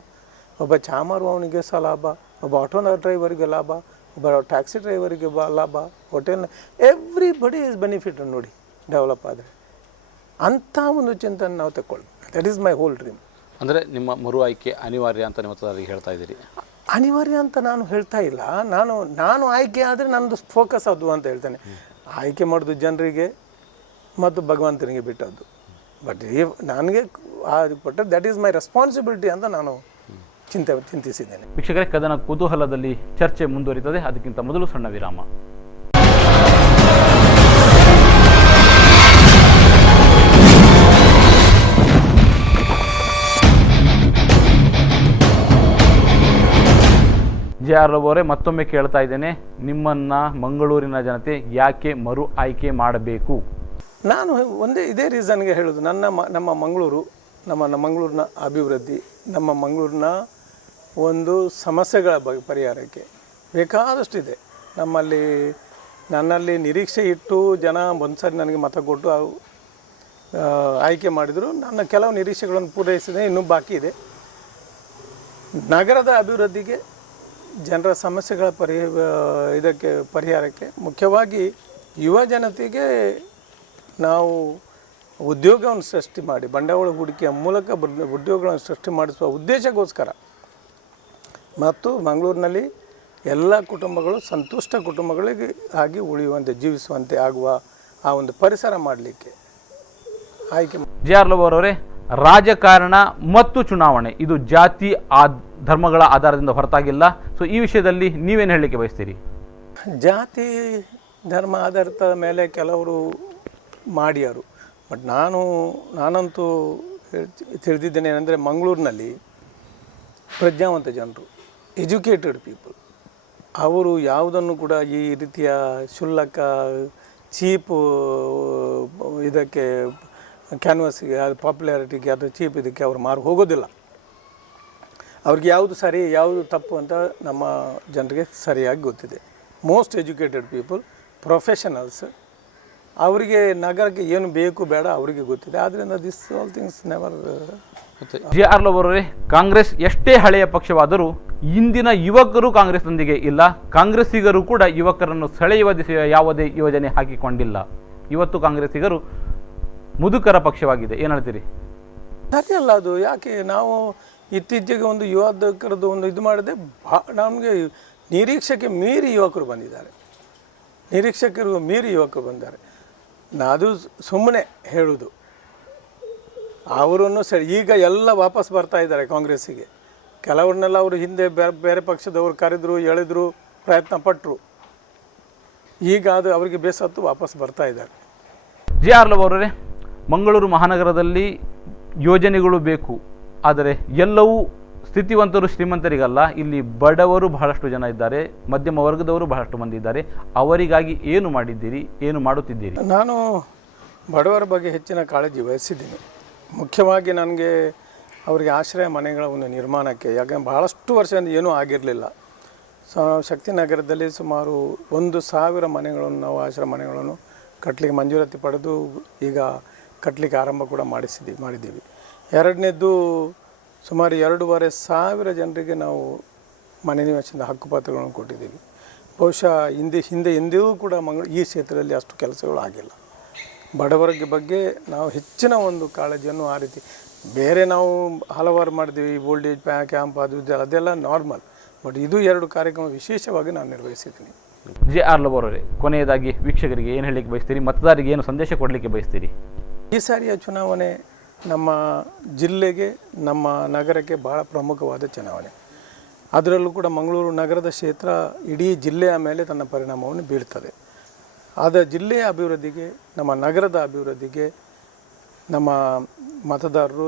ಒಬ್ಬ ಚಹಾ ಮಾರುವವನಿಗೆ ಸಹ ಲಾಭ, ಒಬ್ಬ ಆಟೋ ಡ್ರೈವರಿಗೆ ಲಾಭ, ಒಬ್ಬ ಟ್ಯಾಕ್ಸಿ ಡ್ರೈವರಿಗೆ ಲಾಭ, ಹೋಟೆಲ್ನ ಎವ್ರಿಬಡಿ ಈಸ್ ಬೆನಿಫಿಟ್ ನೋಡಿ ಡೆವಲಪ್ ಆದರೆ. ಅಂಥ ಒಂದು ಚಿಂತನೆ ನಾವು ತಗೊಳ್ಳಿ. That is my whole dream. ಅಂದರೆ ನಿಮ್ಮ ಮರು ಆಯ್ಕೆ ಅನಿವಾರ್ಯ ಅಂತ ನೀವು ಮತದಾರರಿಗೆ ಹೇಳ್ತಾ ಇದ್ದೀರಿ? ಅನಿವಾರ್ಯ ಅಂತ ನಾನು ಹೇಳ್ತಾ ಇಲ್ಲ. ನಾನು ಆಯ್ಕೆ ಆದರೆ ನನ್ನದು ಫೋಕಸ್ ಅದು ಅಂತ ಹೇಳ್ತೇನೆ. ಆಯ್ಕೆ ಮಾಡೋದು ಜನರಿಗೆ ಮತ್ತು ಭಗವಂತನಿಗೆ ಬಿಟ್ಟದ್ದು. ಬಟ್ ನನಗೆ ಕೊಟ್ಟರೆ ದಟ್ ಈಸ್ ಮೈ ರೆಸ್ಪಾನ್ಸಿಬಿಲಿಟಿ ಅಂತ ನಾನು ಚಿಂತಿಸಿದ್ದೇನೆ. ವೀಕ್ಷಕರೇ, ಕದನ ಕುತೂಹಲದಲ್ಲಿ ಚರ್ಚೆ ಮುಂದುವರಿತದೆ. ಅದಕ್ಕಿಂತ ಮೊದಲು ಸಣ್ಣ ವಿರಾಮ. JR ರಘು ಅವರೇ, ಮತ್ತೊಮ್ಮೆ ಕೇಳ್ತಾ ಇದ್ದೇನೆ, ನಿಮ್ಮನ್ನು ಮಂಗಳೂರಿನ ಜನತೆ ಯಾಕೆ ಮರು ಆಯ್ಕೆ ಮಾಡಬೇಕು? ನಾನು ಇದೇ ರೀಸನ್ಗೆ ಹೇಳೋದು. ನಮ್ಮ ಮಂಗಳೂರು, ನಮ್ಮ ಮಂಗಳೂರಿನ ಅಭಿವೃದ್ಧಿ, ನಮ್ಮ ಮಂಗಳೂರಿನ ಒಂದು ಸಮಸ್ಯೆಗಳ ಪರಿಹಾರಕ್ಕೆ ಬೇಕಾದಷ್ಟಿದೆ. ನನ್ನಲ್ಲಿ ನಿರೀಕ್ಷೆ ಇಟ್ಟು ಜನ ಒಂದ್ಸರಿ ನನಗೆ ಮತ ಕೊಟ್ಟು ಆಯ್ಕೆ ಮಾಡಿದರು. ನನ್ನ ಕೆಲವು ನಿರೀಕ್ಷೆಗಳನ್ನು ಪೂರೈಸಿದೆ, ಇನ್ನೂ ಬಾಕಿ ಇದೆ. ನಗರದ ಅಭಿವೃದ್ಧಿಗೆ, ಜನರ ಸಮಸ್ಯೆಗಳ ಪರಿಹಾರಕ್ಕೆ, ಮುಖ್ಯವಾಗಿ ಯುವ ಜನತೆಗೆ ನಾವು ಉದ್ಯೋಗವನ್ನು ಸೃಷ್ಟಿ ಮಾಡಿ, ಬಂಡವಾಳ ಹೂಡಿಕೆಯ ಮೂಲಕ ಉದ್ಯೋಗಗಳನ್ನು ಸೃಷ್ಟಿ ಮಾಡಿಸುವ ಉದ್ದೇಶಕ್ಕೋಸ್ಕರ ಮತ್ತು ಮಂಗಳೂರಿನಲ್ಲಿ ಎಲ್ಲ ಕುಟುಂಬಗಳು ಸಂತುಷ್ಟ ಕುಟುಂಬಗಳಿಗೆ ಆಗಿ ಉಳಿಯುವಂತೆ, ಜೀವಿಸುವಂತೆ ಆಗುವ ಆ ಒಂದು ಪರಿಸರ ಮಾಡಲಿಕ್ಕೆ, ಆಯ್ಕೆ ಜೆ ಆರ್ ಲವ್ ಅವರೇ, ರಾಜಕಾರಣ ಮತ್ತು ಚುನಾವಣೆ ಇದು ಜಾತಿ ಧರ್ಮಗಳ ಆಧಾರದಿಂದ ಹೊರತಾಗಿಲ್ಲ. ಸೊ ಈ ವಿಷಯದಲ್ಲಿ ನೀವೇನು ಹೇಳಲಿಕ್ಕೆ ಬಯಸ್ತೀರಿ? ಜಾತಿ ಧರ್ಮ ಆಧಾರಿತ ಮೇಲೆ ಕೆಲವರು ಮಾಡ್ಯಾರು. ಬಟ್ ನಾನಂತೂ ತಿಳಿದಿದ್ದೇನೆ ಏನಂದರೆ, ಮಂಗಳೂರಿನಲ್ಲಿ ಪ್ರಜ್ಞಾವಂತ ಜನರು, ಎಜುಕೇಟೆಡ್ ಪೀಪಲ್, ಅವರು ಯಾವುದನ್ನು ಕೂಡ ಈ ರೀತಿಯ ಶುಲ್ಕ ಚೀಪು ಇದಕ್ಕೆ ಕ್ಯಾನ್ವಾಸಿಗೆ, ಅದು ಪಾಪ್ಯುಲಾರಿಟಿಗೆ, ಅದು ಚೀಪ್ ಇದಕ್ಕೆ ಅವ್ರು ಮಾರು ಹೋಗೋದಿಲ್ಲ. ಅವ್ರಿಗೆ ಯಾವುದು ಸರಿ ಯಾವುದು ತಪ್ಪು ಅಂತ ನಮ್ಮ ಜನರಿಗೆ ಸರಿಯಾಗಿ ಗೊತ್ತಿದೆ. ಮೋಸ್ಟ್ ಎಜುಕೇಟೆಡ್ ಪೀಪಲ್, ಪ್ರೊಫೆಷನಲ್ಸ್, ಅವರಿಗೆ ನಗರಕ್ಕೆ ಏನು ಬೇಕು ಬೇಡ ಅವರಿಗೆ ಗೊತ್ತಿದೆ. ಆದ್ದರಿಂದ this all things never. J R Lobo ಅವರೇ, ಕಾಂಗ್ರೆಸ್ ಎಷ್ಟೇ ಹಳೆಯ ಪಕ್ಷವಾದರೂ ಇಂದಿನ ಯುವಕರು ಕಾಂಗ್ರೆಸ್ನೊಂದಿಗೆ ಇಲ್ಲ. ಕಾಂಗ್ರೆಸ್ಸಿಗರು ಕೂಡ ಯುವಕರನ್ನು ಸೆಳೆಯುವ ದಿಸೆಯ ಯಾವುದೇ ಯೋಜನೆ ಹಾಕಿಕೊಂಡಿಲ್ಲ. ಇವತ್ತು ಕಾಂಗ್ರೆಸ್ಸಿಗರು ಮುದುಕರ ಪಕ್ಷವಾಗಿದೆ. ಏನು ಹೇಳ್ತೀರಿ? ಸರಿಯಲ್ಲ ಅದು. ಯಾಕೆ ನಾವು ಇತ್ತೀಚೆಗೆ ಒಂದು ಯುವಕರದ್ದು ಒಂದು ಇದು ಮಾಡಿದೆ, ನಮಗೆ ನಿರೀಕ್ಷೆಗೆ ಮೀರಿ ಯುವಕರು ಬಂದಿದ್ದಾರೆ. ಅದು ಸುಮ್ಮನೆ ಹೇಳೋದು. ಅವರನ್ನು ಸರಿ ಈಗ ಎಲ್ಲ ವಾಪಸ್ ಬರ್ತಾ ಇದ್ದಾರೆ ಕಾಂಗ್ರೆಸ್ಸಿಗೆ. ಕೆಲವ್ರನ್ನೆಲ್ಲ ಅವರು ಹಿಂದೆ ಬೇರೆ ಪಕ್ಷದವರು ಕರೆದ್ರು, ಎಳೆದ್ರು, ಪ್ರಯತ್ನ ಪಟ್ಟರು. ಈಗ ಅದು ಅವರಿಗೆ ಬೇಸತ್ತು ವಾಪಸ್ ಬರ್ತಾ ಇದ್ದಾರೆ. ಜೆ ಆರ್ ಲವ್ ಅವರೇ, ಮಂಗಳೂರು ಮಹಾನಗರದಲ್ಲಿ ಯೋಜನೆಗಳು ಬೇಕು, ಆದರೆ ಎಲ್ಲವೂ ಸ್ಥಿತಿವಂತರು ಶ್ರೀಮಂತರಿಗಲ್ಲ. ಇಲ್ಲಿ ಬಡವರು ಬಹಳಷ್ಟು ಜನ ಇದ್ದಾರೆ, ಮಧ್ಯಮ ವರ್ಗದವರು ಬಹಳಷ್ಟು ಮಂದಿ ಇದ್ದಾರೆ. ಅವರಿಗಾಗಿ ಏನು ಮಾಡಿದ್ದೀರಿ, ಏನು ಮಾಡುತ್ತಿದ್ದೀರಿ? ನಾನು ಬಡವರ ಬಗ್ಗೆ ಹೆಚ್ಚಿನ ಕಾಳಜಿ ವಹಿಸಿದ್ದೀನಿ. ಮುಖ್ಯವಾಗಿ ನನಗೆ ಅವರಿಗೆ ಆಶ್ರಯ ಮನೆಗಳ ಒಂದು ನಿರ್ಮಾಣಕ್ಕೆ, ಯಾಕಂದರೆ ಬಹಳಷ್ಟು ವರ್ಷದಿಂದ ಏನೂ ಆಗಿರಲಿಲ್ಲ. ಶಕ್ತಿನಗರದಲ್ಲಿ ಸುಮಾರು 1,000 ಮನೆಗಳನ್ನು ನಾವು ಆಶ್ರಯ ಮನೆಗಳನ್ನು ಕಟ್ಟಲಿಕ್ಕೆ ಮಂಜೂರಾತಿ ಪಡೆದು ಈಗ ಕಟ್ಟಲಿಕ್ಕೆ ಆರಂಭ ಕೂಡ ಮಾಡಿದ್ದೀವಿ. ಎರಡನೇದ್ದು ಸುಮಾರು 2,500 ಜನರಿಗೆ ನಾವು ಮನೆ ನಿವಾಸದಿಂದ ಹಕ್ಕುಪತ್ರಗಳನ್ನು ಕೊಟ್ಟಿದ್ದೀವಿ. ಬಹುಶಃ ಹಿಂದೆ ಎಂದಿಗೂ ಕೂಡ ಈ ಕ್ಷೇತ್ರದಲ್ಲಿ ಅಷ್ಟು ಕೆಲಸಗಳು ಆಗಿಲ್ಲ. ಬಡವರಿಗೆ ಬಗ್ಗೆ ನಾವು ಹೆಚ್ಚಿನ ಒಂದು ಕಾಳಜಿಯನ್ನು ಆ ರೀತಿ ಬೇರೆ ನಾವು ಹಲವಾರು ಮಾಡಿದ್ದೀವಿ. ಓಲ್ಡ್ ಏಜ್ ಕ್ಯಾಂಪ್ ಅದೆಲ್ಲ ನಾರ್ಮಲ್. ಬಟ್ ಇದು 2 ಕಾರ್ಯಕ್ರಮ ವಿಶೇಷವಾಗಿ ನಾನು ನಿರ್ವಹಿಸಿದ್ದೀನಿ. ಜೆ ಆರ್ ಲವ್ ಅವರೇ, ಕೊನೆಯದಾಗಿ ವೀಕ್ಷಕರಿಗೆ ಏನು ಹೇಳಲಿಕ್ಕೆ ಬಯಸ್ತೀರಿ? ಮತದಾರರಿಗೆ ಏನು ಸಂದೇಶ ಕೊಡಲಿಕ್ಕೆ ಬಯಸ್ತೀರಿ? ಈ ಸಾರಿಯ ಚುನಾವಣೆ ನಮ್ಮ ಜಿಲ್ಲೆಗೆ, ನಮ್ಮ ನಗರಕ್ಕೆ ಭಾಳ ಪ್ರಮುಖವಾದ ಚುನಾವಣೆ. ಅದರಲ್ಲೂ ಕೂಡ ಮಂಗಳೂರು ನಗರದ ಕ್ಷೇತ್ರ ಇಡೀ ಜಿಲ್ಲೆಯ ಮೇಲೆ ತನ್ನ ಪರಿಣಾಮವನ್ನು ಬೀಳ್ತದೆ. ಆದ ಜಿಲ್ಲೆಯ ಅಭಿವೃದ್ಧಿಗೆ, ನಮ್ಮ ನಗರದ ಅಭಿವೃದ್ಧಿಗೆ ನಮ್ಮ ಮತದಾರರು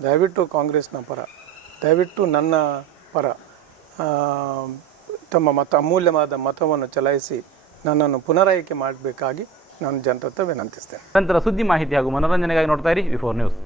ದಯವಿಟ್ಟು ಕಾಂಗ್ರೆಸ್ನ ಪರ, ದಯವಿಟ್ಟು ನನ್ನ ಪರ ತಮ್ಮ ಅಮೂಲ್ಯವಾದ ಮತವನ್ನು ಚಲಾಯಿಸಿ ನನ್ನನ್ನು ಪುನರಾಯ್ಕೆ ಮಾಡಬೇಕಾಗಿ ನಾನು ಜನರ ಹತ್ರ ವಿನಂತಿಸ್ತೇನೆ. ನಂತರ ಸುದ್ದಿ ಮಾಹಿತಿ ಹಾಗೂ ಮನೋರಂಜನೆಗಾಗಿ ನೋಡ್ತಾ ಇರಿ ವಿ4 ನ್ಯೂಸ್.